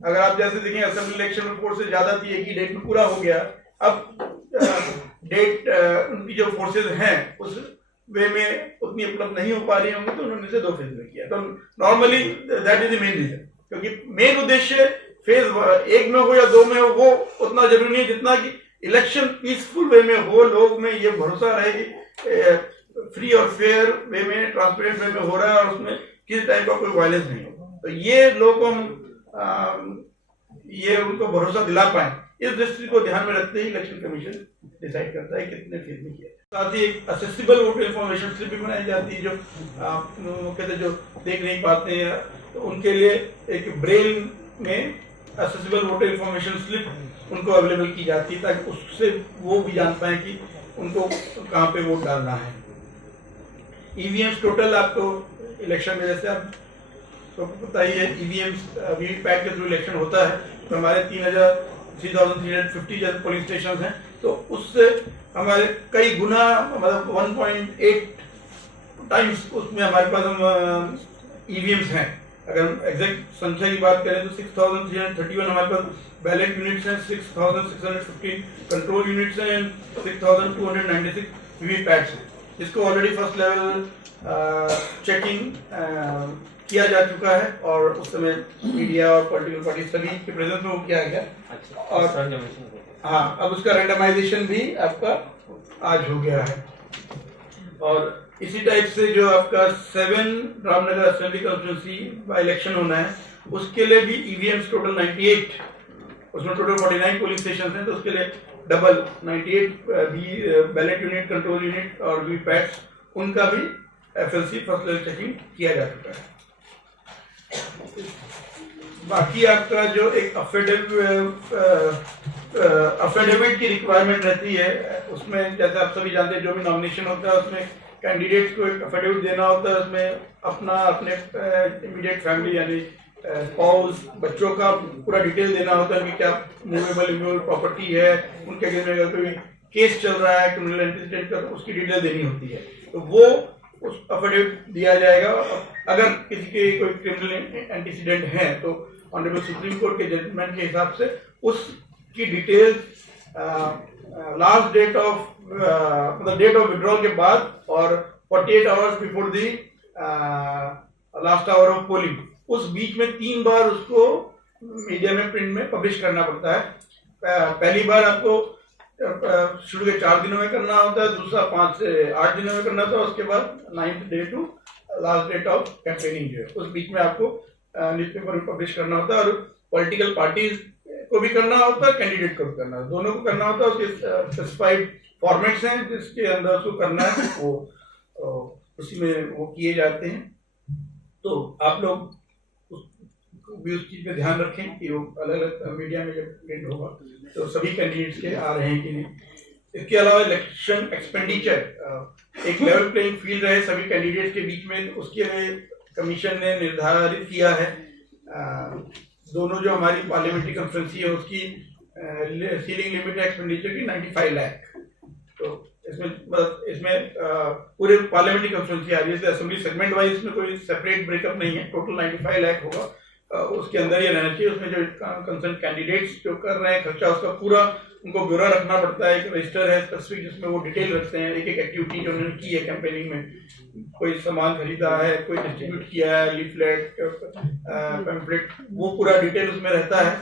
अगर आप जैसे देखें असेंबली इलेक्शन में फोर्सेस ज्यादा थी, एक ही डेट में पूरा हो गया, अब डेट उनकी जो फोर्सेस हैं उस वे में उतनी उपलब्ध नहीं हो पा रही होंगी, तो उन्होंने इसे 2 फेज में किया। तो normally that is the main reason, क्योंकि मेन उद्देश्य फेज 1 में हो या 2 में हो वो उतना जरूरी नहीं जितना कि इलेक्शन पीसफुल वे में हो, लोग में ये भरोसा रहे कि फ्री और फेयर वे में, ट्रांसपेरेंट वे में हो रहा है और उसमें किसी टाइप का कोई वायलेंस नहीं हो। तो ये लोगों को हम ये उनको भरोसा दिला पाए, इस दृष्टि को ध्यान में रखते ही इलेक्शन कमीशन डिसाइड करता है कितने फेज में किया। साथ ही एक असेसिबल वोटर इन्फॉर्मेशन स्लिप भी बनाई जाती है, जो मुख्यतः जो देख नहीं पाते हैं तो उनके लिए एक ब्रेल में असेसिबल वोटर इन्फॉर्मेशन स्लिप उनको अवेलेबल की जाती है, ताकि उससे वो भी जान पाए कि उनको कहाँ पे वोट डालना है। ईवीएम टोटल आपको इलेक्शन में जैसे आप तो पता ही है ईवीएम वीवीपैट के थ्रू इलेक्शन होता है, तो हमारे 3,350 जैसे पोलिंग स्टेशन हैं, तो उससे हमारे कई गुना मतलब 1.8 टाइम्स उसमें हमारे पास हम ईवीएम्स हैं। अगर हम एग्जैक्ट संख्या की बात करें तो 6,331 हमारे पास बैलेट यूनिट्स हैं, 6,615 कंट्रोल यूनिट्स हैं, 6,296 वीवीपैट्स हैं, जिसको ऑलरेडी फर्स्ट लेवल चेकिंग किया जा चुका है और उस समय मीडिया और पॉलिटिकल पार्टी सभी के प्रेजेंस में वो किया गया। और हाँ, अब उसका रैंडमाइजेशन भी आपका आज हो गया है। और इसी टाइप से जो आपका 7 Ramnagar assembly constituency by election होना है, उसके लिए भी ईवीएम्स टोटल 98, उसमें टोटल 49 पोलिंग स्टेशन हैं, तो उसके लिए डबल 98 भी बैलेट यूनिट, कंट्रोल यूनिट और वीवीपैट्स, उनका भी एफएलसी फर्स्ट लेवल चेकिंग किया जा चुका है। बाकी आपका जो एक अफिडेविट की रिक्वायरमेंट रहती है, उसमें जैसे आप सभी जानते हैं जो भी नॉमिनेशन होता है उसमें कैंडिडेट्स को एक अफिडेविट देना होता है, उसमें अपने इमीडिएट फैमिली यानी स्पाउस, बच्चों का पूरा डिटेल देना होता है कि क्या मूवेबल इमूवेबल प्रॉपर्टी है, उनके अगेंस्ट में अगर कोई केस चल रहा है क्रिमिनल एंटीसीडेंट का, तो उसकी डिटेल देनी होती है। तो वो उस अफिडेविट दिया जाएगा। अगर किसी के कोई क्रिमिनल एंटीसीडेंट है तो ऑनरेबल सुप्रीम कोर्ट के जजमेंट के हिसाब से उसकी डिटेल लास्ट डेट ऑफ मतलब डेट ऑफ विड्रॉल के बाद और 48 hours before the last hour of polling, उस बीच में 3 बार उसको मीडिया में, प्रिंट में पब्लिश करना पड़ता है। पहली बार आपको शुरू के 4 दिनों में करना होता है, दूसरा 5 से 8 दिनों में करना होता है, उसके बाद 9th day to last date of campaigning जो है उस बीच में आपको न्यूज़पेपर में पब्लिश करना होता है। और पॉलिटिकल पार्टीज को भी करना होता है, कैंडिडेट को भी करना होता है, दोनों को करना होता है। उसके स्पेसिफाइड फॉर्मेट्स हैं जिसके अंदर उसको करना है, वो उसी में वो किए जाते हैं। तो आप लोग भी उस चीज पे ध्यान रखें कि वो अलग अलग मीडिया में जब प्रिंट होगा तो सभी कैंडिडेट्स के आ रहे हैं कि नहीं। इसके अलावा इलेक्शन एक्सपेंडिचर एक लेवल प्लेइंग फील्ड रहे सभी कैंडिडेट्स के बीच में, उसके लिए कमीशन ने निर्धारित किया है। दोनों जो हमारी पार्लियामेंट्री कॉन्फ्रेंसी है उसकी सीलिंग लिमिट है एक्सपेंडिचर की 95 लाख। तो इसमें पूरे पार्लियामेंट्री कॉन्फ्रेंसी आ रही है, असेंबली सेगमेंट वाइज इसमें कोई सेपरेट ब्रेकअप नहीं है, टोटल 95 लाख होगा। उसके अंदर ये रहना चाहिए। उसमें जो कंसर्न कैंडिडेट्स जो कर रहे हैं खर्चा उसका पूरा उनको ब्यौरा रखना पड़ता है। एक रजिस्टर है स्पेसिफिक जिसमें वो डिटेल रखते हैं, एक एक एक्टिविटी जो उन्होंने की है कैंपेनिंग में, कोई सामान खरीदा है, कोई डिस्ट्रीब्यूट किया है, लीफलेट, पैम्फलेट, वो पूरा डिटेल उसमें रहता है।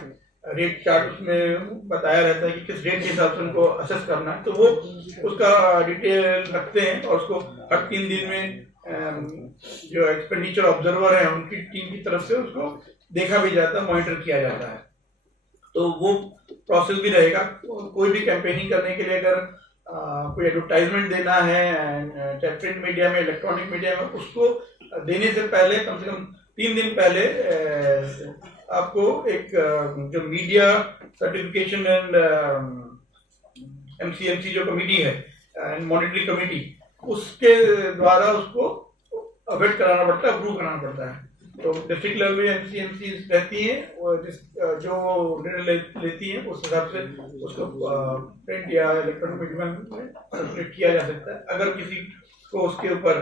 रेट चार्ट उसमें बताया रहता है कि किस रेट के हिसाब से उनको असेस करना है, तो वो उसका डिटेल रखते हैं। और उसको हर 3 दिन में जो एक्सपेंडिचर ऑब्जर्वर है उनकी टीम की तरफ से उसको देखा भी जाता है, मॉनिटर किया जाता है। तो वो प्रोसेस भी रहेगा। कोई भी कैंपेनिंग करने के लिए अगर कोई एडवर्टाइजमेंट देना है चाहे प्रिंट मीडिया में, इलेक्ट्रॉनिक मीडिया में, उसको देने से पहले कम से कम 3 दिन पहले आपको एक जो मीडिया सर्टिफिकेशन एंड MCMC जो कमेटी है, मॉनिटरिंग कमेटी, उसके द्वारा उसको अवेट कराना पड़ता है, अप्रूव कराना पड़ता है। तो डिस्ट्रिक्ट लेवल में MCMC रहती हैं, और जो निर्णय लेती हैं उस हिसाब से उसको प्रिंट या इलेक्ट्रॉनिक मीडिया में सर्कुलेट किया जा सकता है। अगर किसी को उसके ऊपर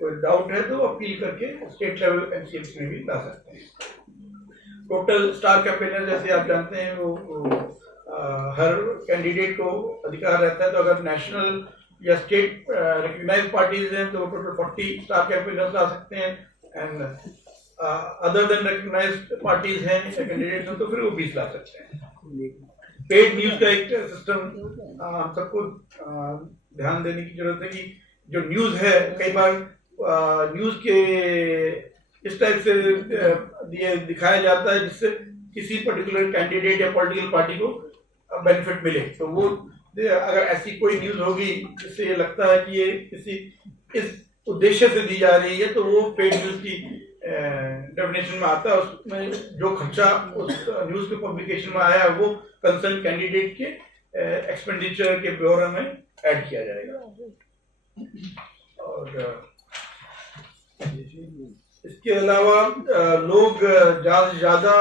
कोई डाउट है तो अपील करके स्टेट लेवल MCMC में भी ला सकते हैं। टोटल स्टार कैंपेनर जैसे आप जानते हैं वो हर कैंडिडेट को अधिकार रहता है। तो अगर नेशनल या स्टेट रिकॉग्नाइज्ड पार्टीज हैं तो टोटल 40 स्टार कैंपेनर्स ला सकते हैं, and other than recognized parties हैं कैंडिडेट्स हैं तो फिर वो 20 ला सकते हैं। पेड न्यूज का एक सिस्टम हम सबको ध्यान देने की जरूरत है कि जो न्यूज है कई बार न्यूज के इस टाइप से दिखाया जाता है जिससे किसी पर्टिकुलर कैंडिडेट या पॉलिटिकल पार्टी को बेनिफिट मिले। तो वो अगर ऐसी कोई न्यूज होगी जिससे ये लगता है कि ये किसी इस उद्देश्य से दी जा रही है तो वो पेड न्यूज की डेफिनेशन में आता है। उसमें जो खर्चा उस न्यूज के पब्लिकेशन में आया वो कंसर्न कैंडिडेट के एक्सपेंडिचर के ब्यौरे में ऐड किया जाएगा। और इसके अलावा लोग ज्यादा से ज्यादा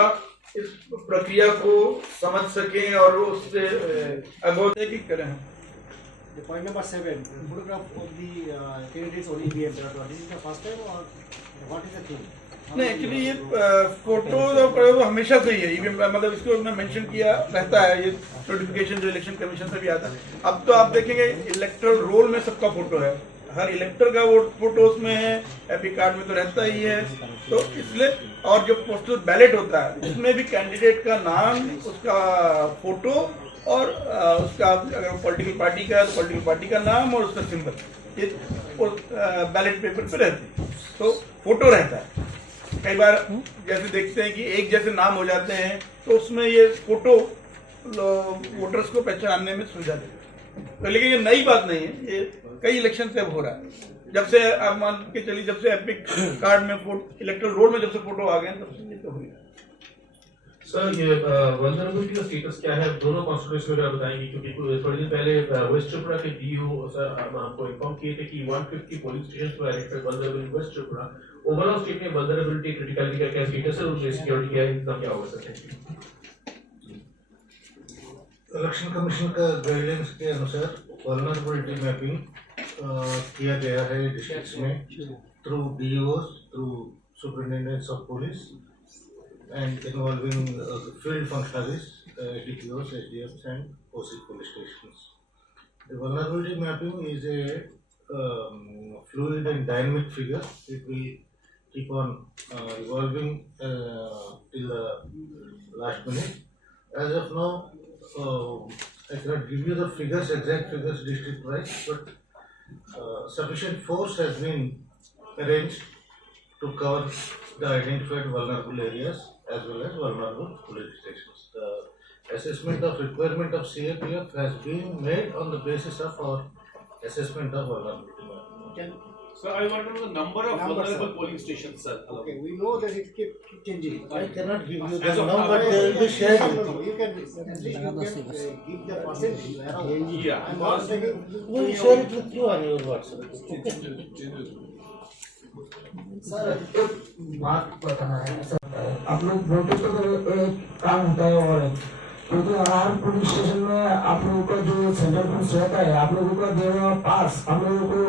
इस प्रक्रिया को समझ सकें और उससे अवगत करें। The point number 7, photograph of the candidates on EVM ballot. This is the first time or what is the thing? नहीं, एक्चुअली ये फोटो तो हमेशा से ही है। ईवीएम मतलब इसको हमने मेंशन किया रहता है, ये नोटिफिकेशन जो इलेक्शन कमीशन से भी आता है। अब तो आप देखेंगे इलेक्टोरल रोल में सबका फोटो है, हर इलेक्टर का वो फोटो उसमें है, एपी कार्ड में तो रहता ही है। तो इसलिए और जो पोस्टल बैलेट होता है उसमें भी कैंडिडेट का नाम, उसका फोटो और उसका अगर पॉलिटिकल पार्टी का है तो पॉलिटिकल पार्टी का नाम और उसका सिंबल ये बैलेट पेपर पे रहते हैं। तो फोटो रहता है। कई बार जैसे देखते हैं कि एक जैसे नाम हो जाते हैं तो उसमें ये फोटो वोटर्स को पहचानने में सुविधा देते हैं। तो लेकिन ये नई बात नहीं है, ये कई इलेक्शन से अब हो रहा है। जब से आप मान के चलिए जब से एपिक कार्ड में इलेक्टोरल रोल में जब से फोटो आ गए तब से ये तो हुई। सर ये वल्नरेबिलिटी का स्टेटस क्या है दोनों कॉन्स्टिट्यूएंसी में बताएंगे, क्योंकि थोड़ी दिन पहले वेस्ट त्रिपुरा के डीओ सर हमको इन्फॉर्म किए थे कि 150 पोलिंग स्टेशंस वर एडेड वल्नरेबल इन वेस्ट त्रिपुरा। ओवरऑल स्टेट में वल्नरेबिलिटी क्रिटिकलिटी का क्या स्टेटस है और उसमें सिक्योरिटी का इंतजाम क्या होगा सर? इलेक्शन कमीशन का गाइडलाइंस के अनुसार वल्नरेबिलिटी मैपिंग किया गया है डिस्ट्रिक्ट्स में through DOs, through superintendents of police and involving field functionaries, DPOs, SDFs and OC police stations. The vulnerability mapping is a fluid and dynamic figure. It will keep on evolving till the last minute. As of now, I cannot give you the figures, exact figures district wise, but sufficient force has been arranged to cover the identified vulnerable areas as well as vulnerable police stations. The assessment of requirement of CAPF has been made on the basis of our assessment of vulnerability. So I want to know the number of vulnerable polling stations, sir. Okay, we know that it keep changing. I cannot give you As the of number, now, they will be shared with No, you. you can at least you can give the percentage around. Yeah. I'm not saying. We will share it with you on your WhatsApp. Sir एक बात बताना है sir, आप लोग बोलते तो एक काम होता है और क्योंकि हर पुलिस स्टेशन में आप लोगों का जो सेंट्रल पुलिस रहता है, आप लोगों का देना पास आप लोगों को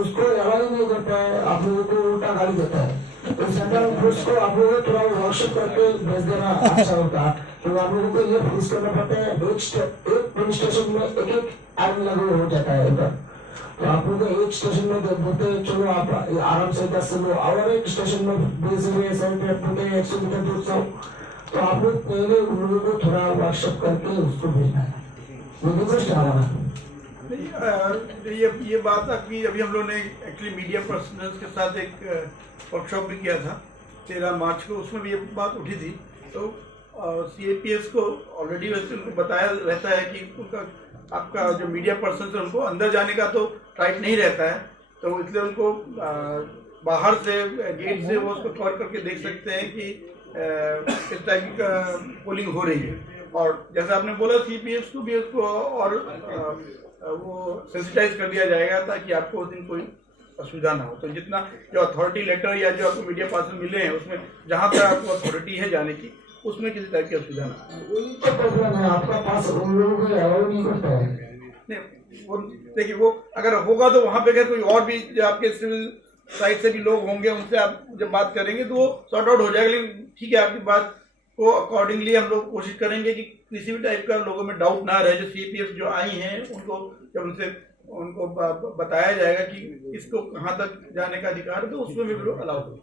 उसको अलाउ नहीं करता है, आप लोगों को उल्टा गाली देता है। तो सेंट्रल पुलिस को आप लोगों को थोड़ा वर्कशॉप करके भेज देना अच्छा होता है, क्योंकि आप लोगों को ये फेस करना पड़ता है। एक पुलिस स्टेशन में एक आदमी लागू हो जाता है उधर, तो आप लोग एक स्टेशन में बोलते चलो आप आराम से 10 लोग और एक स्टेशन में 20 में 100 मीटर दूर से, तो आप लोग पहले उन लोगों को थोड़ा वर्कशॉप करके उसको भेजना है। ये बात अभी हम लोग ने एक्चुअली मीडिया पर्सनल्स के साथ एक वर्कशॉप भी किया था 13 मार्च को, उसमें भी ये बात उठी थी। तो CAPS को ऑलरेडी वैसे उनको बताया रहता है कि उनका आपका जो मीडिया पर्सन है उनको अंदर जाने का तो राइट नहीं रहता है, तो इसलिए उनको बाहर से गेट से वो उसको कवर करके देख सकते हैं कि किस टाइप का पोलिंग हो रही है। और जैसा आपने बोला CPS को भी उसको और वो सेंसिटाइज कर दिया जाएगा ताकि आपको उस दिन कोई असुविधा ना हो। तो जितना जो अथॉरिटी लेटर या जो आपको मीडिया पास मिले हैं उसमें जहाँ तक आपको अथॉरिटी है जाने की, उसमें किसी टाइप की असुविधा ना हो। वही तो प्रॉब्लम है, आपका पास उन लोगों को अलाउ नहीं करता है। नहीं, वो देखिए वो अगर होगा तो वहाँ पे अगर कोई और भी जो आपके सिविल साइड से भी लोग होंगे उनसे आप जब बात करेंगे तो वो सॉर्ट आउट हो जाएगा। लेकिन ठीक है, आपकी बात को अकॉर्डिंगली हम लोग कोशिश करेंगे कि किसी भी टाइप का लोगों में डाउट ना रहे। जो CPS जो आई हैं उनको जब उनको बताया जाएगा कि इसको कहाँ तक जाने का अधिकार है तो उसमें भी लोग अलाउ करें।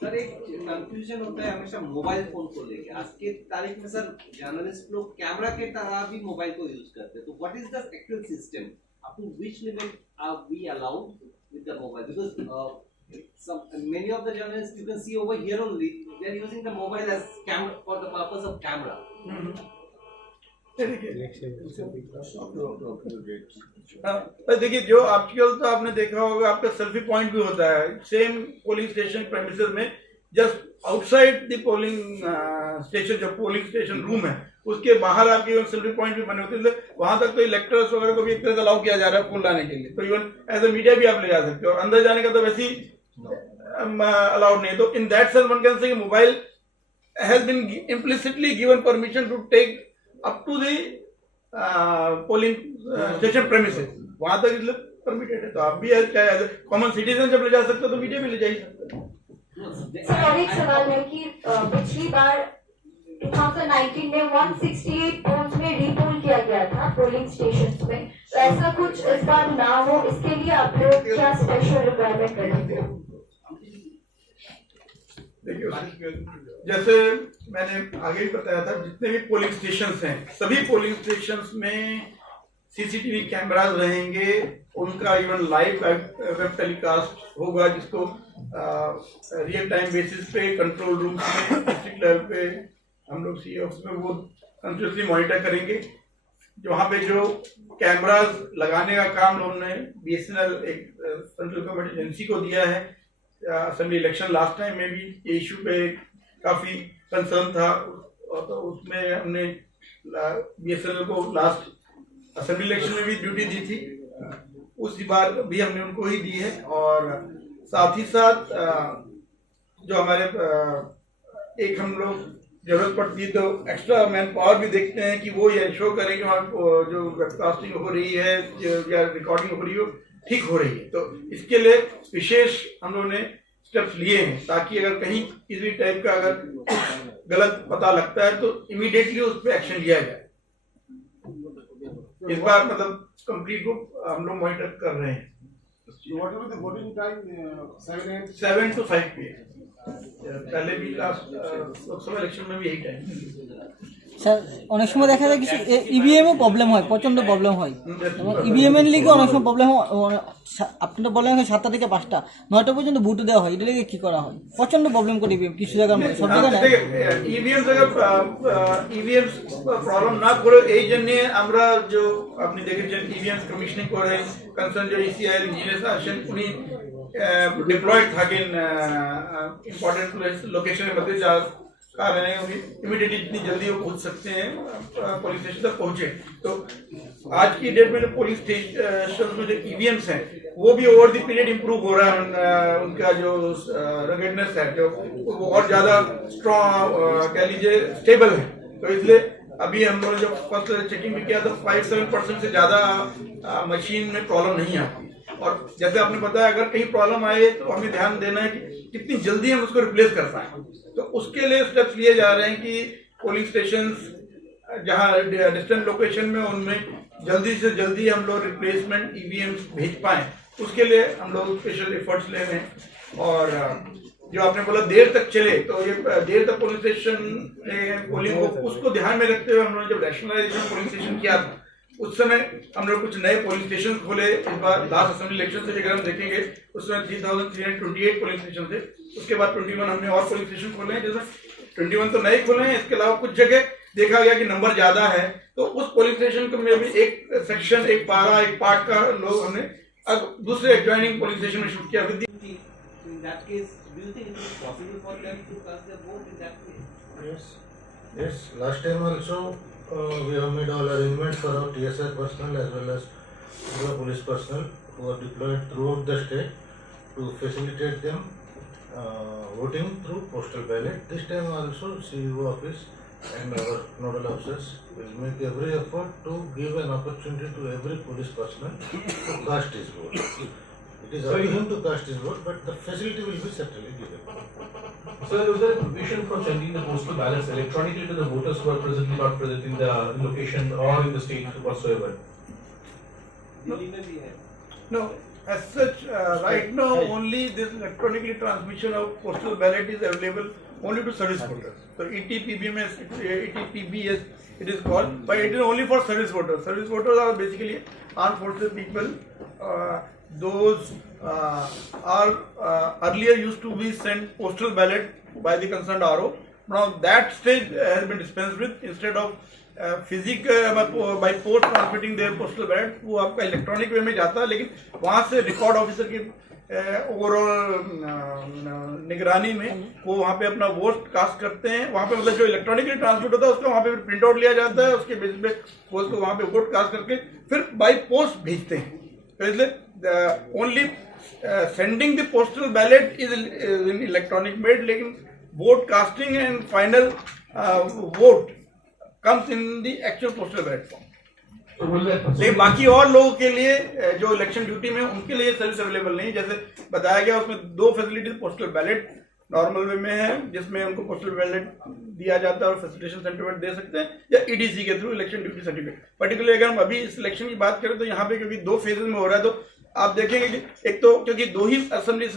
सर एक कंफ्यूजन होता है हमेशा मोबाइल फोन को लेके। आज के तारीख में सर जर्नलिस्ट लोग कैमरा के तरह भी मोबाइल को यूज करते हैं, तो what is the actual system, up to which limit are we allowed with the mobile? Because many of the journalists you can see over here only they are using the mobile as camera for the purpose of camera. देखिए जो आजकल तो आपने देखा होगा आपका selfie point भी होता है सेम पोलिंग स्टेशन प्रेमिसेस में, just outside the polling station जो पोलिंग स्टेशन रूम है उसके बाहर आपके सेल्फी पॉइंट भी बने होते हैं। वहां तक तो इलेक्टर्स वगैरह को भी एक तरह से अलाउ किया जा रहा है फूल लाने के लिए, तो इवन एज ए मीडिया भी आप ले जा सकते हो और अंदर जाने का तो वैसे ही अलाउड नहीं। तो in that sense one can say mobile has been implicitly given permission to take up to the polling station premises, वहां तक इसलिए परमिटेड है। तो आप भी चाहे कॉमन सिटीजन जब ले जा सकते हो तो मीडिया भी ले जा ही सकते हो। सर और एक सवाल है कि पिछली बार 2019 में 168 पोल्स में रीपोल किया गया था पोलिंग स्टेशंस में, तो ऐसा कुछ इस बार ना हो इसके लिए आप लोग क्या स्पेशल रिक्वायरमेंट करेंगे? देखिए जैसे मैंने आगे भी बताया था जितने भी पोलिंग स्टेशंस हैं सभी पोलिंग स्टेशंस में CCTV कैमरास रहेंगे, उनका इवन लाइव वेब टेलीकास्ट होगा जिसको रियल टाइम बेसिस पे कंट्रोल रूम में डिस्ट्रिक्ट लेवल पे हम लोग CA ऑफिस में वो कंटिन्यूसली मॉनिटर करेंगे। वहाँ पे जो कैमरास लगाने का काम लोगों ने BSNL एक सेंट्रल गवर्नमेंट एजेंसी को दिया है। असेंबली इलेक्शन लास्ट टाइम में भी ये इशू पे काफी कंसर्न था और तो उसमें हमने BSNL को लास्ट असेंबली इलेक्शन में भी ड्यूटी दी थी, उसी बार भी हमने उनको ही दी है। और साथ ही साथ जो हमारे एक हम लोग जरूरत पड़ती है तो एक्स्ट्रा मैन पावर भी देखते हैं कि वो ये इंश्योर करें कि वहाँ जो वेबकास्टिंग हो रही है या रिकॉर्डिंग हो रही हो ठीक हो रही है। तो इसके लिए विशेष हम लोगों ने स्टेप्स लिए हैं ताकि अगर कहीं किसी टाइप का अगर गलत पता लगता है तो इमीडिएटली उस पर एक्शन लिया जाए। इस बार मतलब कंप्लीट रूप हम लोग मॉनिटर कर रहे हैं What will be the voting time? 7 to 5 PM. पहले भी लास्ट लोकसभा इलेक्शन में भी यही टाइम। স্যার অনেক সময় দেখা যায় কিছু ইভিএমও প্রবলেম হয়, প্রচণ্ড প্রবলেম হয় এবং ইভিএম এর লিগে অনেক সময় প্রবলেম হয়। আপনারা বলেন 7টা থেকে 5টা 9টা পর্যন্ত ভোট দেওয়া হয়, এটা লিগে কি করা হয়? প্রচণ্ড প্রবলেম করে ইভিএম কিছু জায়গার মধ্যে, সব জায়গায় না। ইভিএম ইভিএম প্রবলেম না করে এই জন্য আমরা যে আপনি দেখেছেন ইভিএম কমিশনিং করে কনসার্ন যে ইসিআইএল ইঞ্জিনিয়ার্স আছেন উনি ডিপ্লয়েড থাকেন ইম্পর্টেন্ট লোकेशনের মধ্যে যা कारण है इमीडिएटली जितनी जल्दी वो पहुंच सकते हैं पुलिस स्टेशन तक पहुंचे। तो आज की डेट में जो पुलिस स्टेशन में जो ईवीएम्स हैं वो भी ओवर द पीरियड इम्प्रूव हो रहा है, उनका जो रगेडनेस है जो वो और ज्यादा स्ट्रॉन्ग कह लीजिए स्टेबल है। तो इसलिए अभी हम लोग जब फर्स्ट चेकिंग भी किया तो 5-7% से ज्यादा मशीन में प्रॉब्लम नहीं आती। और जैसे आपने बताया अगर कहीं प्रॉब्लम आए तो हमें ध्यान देना है कि कितनी जल्दी हम उसको रिप्लेस कर पाए। तो उसके लिए स्टेप्स लिए जा रहे हैं कि पुलिस स्टेशन जहां डिस्टेंट लोकेशन में उनमें जल्दी से जल्दी हम लोग रिप्लेसमेंट ईवीएम भेज पाए, उसके लिए हम लोग स्पेशल एफर्ट्स ले रहे हैं। और जो आपने बोला देर तक चले, तो ये देर तक पुलिस स्टेशन पोलिंग को उसको ध्यान में रखते हुए हम लोगों ने जब रैशनलाइजेशन पुलिस स्टेशन किया था उस समय हम लोग कुछ नए पुलिस स्टेशन खोले। इस बार लास्ट असेंबली इलेक्शन से अगर हम देखेंगे उस समय 3328 पुलिस स्टेशन थे। उसके बाद 21 हमने और पुलिस स्टेशन खोले हैं, जैसे 21 तो नए खोले हैं, इसके अलावा कुछ जगह देखा गया कि नंबर ज्यादा है तो उस पुलिस स्टेशन में भी एक सेक्शन, एक पारा, एक पार्ट का लोग हमने अब दूसरे एडजॉइनिंग पुलिस स्टेशन में शिफ्ट किया। Yes, last time also we have made all arrangements for our TSI personnel as well as the police personnel who are deployed throughout the state to facilitate them voting through postal ballot. This time also CEO office and our nodal officers will make every effort to give an opportunity to every police personnel to cast his vote. It is up to him to cast his vote, but the facility will be certainly given. Sir, is there a provision for sending the postal ballots electronically to the voters who are presently not present in the location or in the state whatsoever? No, as such, right now only this electronically transmission of postal ballot is available only to service voters. So ETPBMS, ETPBS it is called, but it is only for service voters. Service voters are basically armed forces people. Those are earlier used to be sent postal ballot by the concerned RO. Now that stage has been dispensed with. Instead of by post transmitting their postal ballot, वो आपका electronic वे में जाता है, लेकिन वहाँ से record officer की overall निगरानी में वो वहाँ पे अपना वोट कास्ट करते हैं। वहाँ पे मतलब जो इलेक्ट्रॉनिकली ट्रांसमिट होता है उसका वहाँ पे प्रिंट आउट लिया जाता है, उसके बेसिस पे उसको वहाँ पे वोट कास्ट करके फिर बाई पोस्ट भेजते हैं। तो इसलिए only sending the postal ballot is in electronic made, लेकिन vote casting and final vote comes in the actual postal ballot form. लेकिन बाकी और लोगों के लिए जो इलेक्शन ड्यूटी में उनके लिए सर्विस अवेलेबल नहीं, जैसे बताया गया उसमें 2 facilities postal ballot normal way में है जिसमें उनको पोस्टल बैलेट दिया जाता है और फैसिलिटेशन सर्टिफिकेट दे सकते हैं, या ईडीसी के through election duty certificate. Particularly अगर हम अभी इस इलेक्शन की बात करें तो यहाँ पे क्योंकि 2 फेजेज में हो रहा है, तो आप देखेंगे कि एक तो क्योंकि 2 ही असेंबली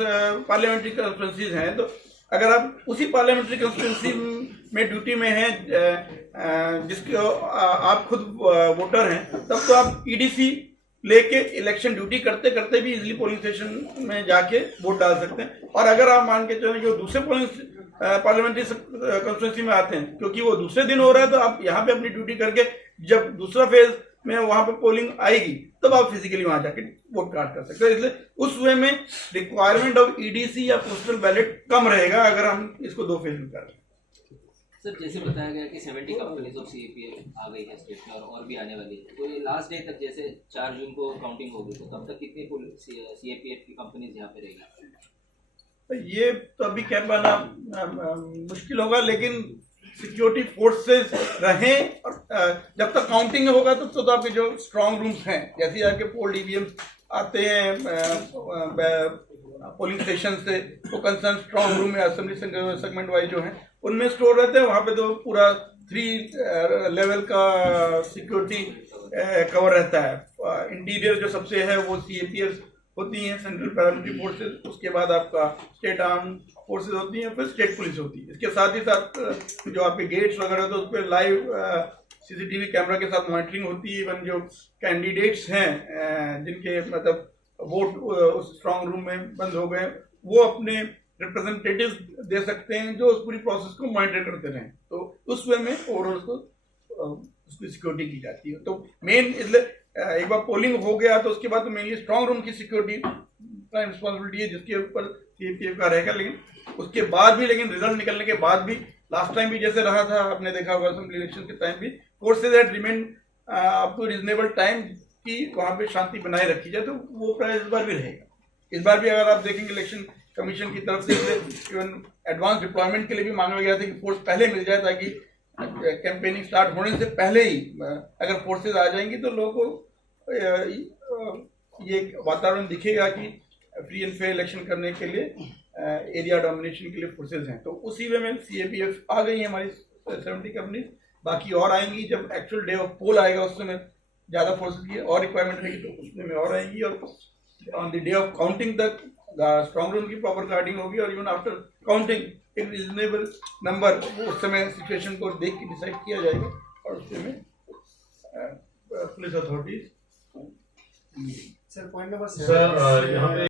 पार्लियामेंट्री कॉन्स्टिट्यूंसीज हैं, तो अगर आप उसी पार्लियामेंट्री कॉन्स्टिट्यूंसी में ड्यूटी में हैं जिसके आप खुद वोटर हैं, तब तो आप ईडीसी लेके इलेक्शन ड्यूटी करते करते भी इजीली पोलिंग स्टेशन में जाके वोट डाल सकते हैं। और अगर आप मान के चलें कि वो दूसरे पार्लियामेंट्री कॉन्स्टिट्यूंसी में आते हैं, क्योंकि वो दूसरे दिन हो रहा है, तो आप यहाँ पे अपनी ड्यूटी करके जब दूसरा फेज में वहां पे पोलिंग आएगी तब आप फिजिकली वहां जाके वोट कास्ट कर सकते हैं। इसलिए उस वे में रिक्वायरमेंट ऑफ ईडीसी या पोस्टल बैलेट कम रहेगा अगर हम इसको 2 फेज में करें। सर जैसे बताया गया कि 70 कंपनीज ऑफ सीएपीएफ आ गई है स्टेट में और भी आने वाली है, तो ये लास्ट डे तक जैसे 4 जून को काउंटिंग होगी, तो तब तक कितनी सीएपीएफ की कंपनीज यहाँ पे रहेगी? ये तो अभी कह पाना मुश्किल होगा, लेकिन सिक्योरिटी फोर्सेस रहें और जब तक काउंटिंग होगा तब तो आपके जो स्ट्रांग रूम्स हैं, जैसे आपके पोल्ड ईवीएम आते हैं पोलिंग स्टेशन से, तो कंसर्न स्ट्रांग रूम में असेंबली सेगमेंट वाइज जो हैं उनमें स्टोर रहते हैं। वहाँ पे तो पूरा 3 लेवल का सिक्योरिटी कवर रहता है। इंटीरियर जो सबसे है वो सीएपीएफ होती हैं, सेंट्रल पैरामिलिट्री फोर्सेस, उसके बाद आपका स्टेट आर्म फोर्सेस होती हैं, फिर स्टेट पुलिस होती है। इसके साथ ही साथ जो आपके गेट्स वगैरह तो उस पर लाइव सीसीटीवी कैमरा के साथ मॉनिटरिंग होती है। इवन जो कैंडिडेट्स हैं जिनके मतलब वोट उस स्ट्रांग रूम में बंद हो गए, वो अपने रिप्रेजेंटेटिव्स दे सकते हैं जो उस पूरी प्रोसेस को मॉनिटर करते रहें। तो उस वे में ओवरऑल उसकी सिक्योरिटी की जाती है। तो मेन इसलिए एक बार पोलिंग हो गया तो उसके बाद तो मेनली स्ट्रांग रूम की सिक्योरिटी प्राइम रिस्पॉन्सिबिलिटी है, जिसके ऊपर सीपीएफ का रहेगा। लेकिन उसके बाद भी, लेकिन रिजल्ट निकलने के बाद भी, लास्ट टाइम भी जैसे रहा था, आपने देखा होगा असेंबली इलेक्शन के टाइम भी, forces had remain up to reasonable time कि वहाँ पे शांति बनाए रखी जाए। तो वो प्राय इस बार भी रहेगा। इस बार भी अगर आप देखेंगे इलेक्शन कमीशन की तरफ से इवन एडवांस डिप्लॉयमेंट के लिए भी मांगा गया था कि फोर्स पहले मिल जाए, ताकि कैंपेनिंग स्टार्ट होने से पहले ही अगर फोर्सेज आ जाएंगी तो लोगों को ये वातावरण दिखेगा कि फ्री एंड फेयर इलेक्शन करने के लिए एरिया डोमिनेशन के लिए फोर्सेज हैं। तो उसी वे में सीएपीएफ आ गई है हमारी 70 कंपनी, बाकी और आएंगी। जब एक्चुअल डे ऑफ पोल आएगा उस समय ज़्यादा फोर्सेज की और रिक्वायरमेंट रहेगी तो उसमें में और आएंगी। और on the day of counting तक स्ट्रांग रूम की प्रॉपर गार्डिंग होगी, और इवन आफ्टर काउंटिंग एक रिजनेबल नंबर उस समय सिचुएशन को देख के डिसाइड किया जाएगा, और उसमें police authorities. Sir point number sir यहाँ पे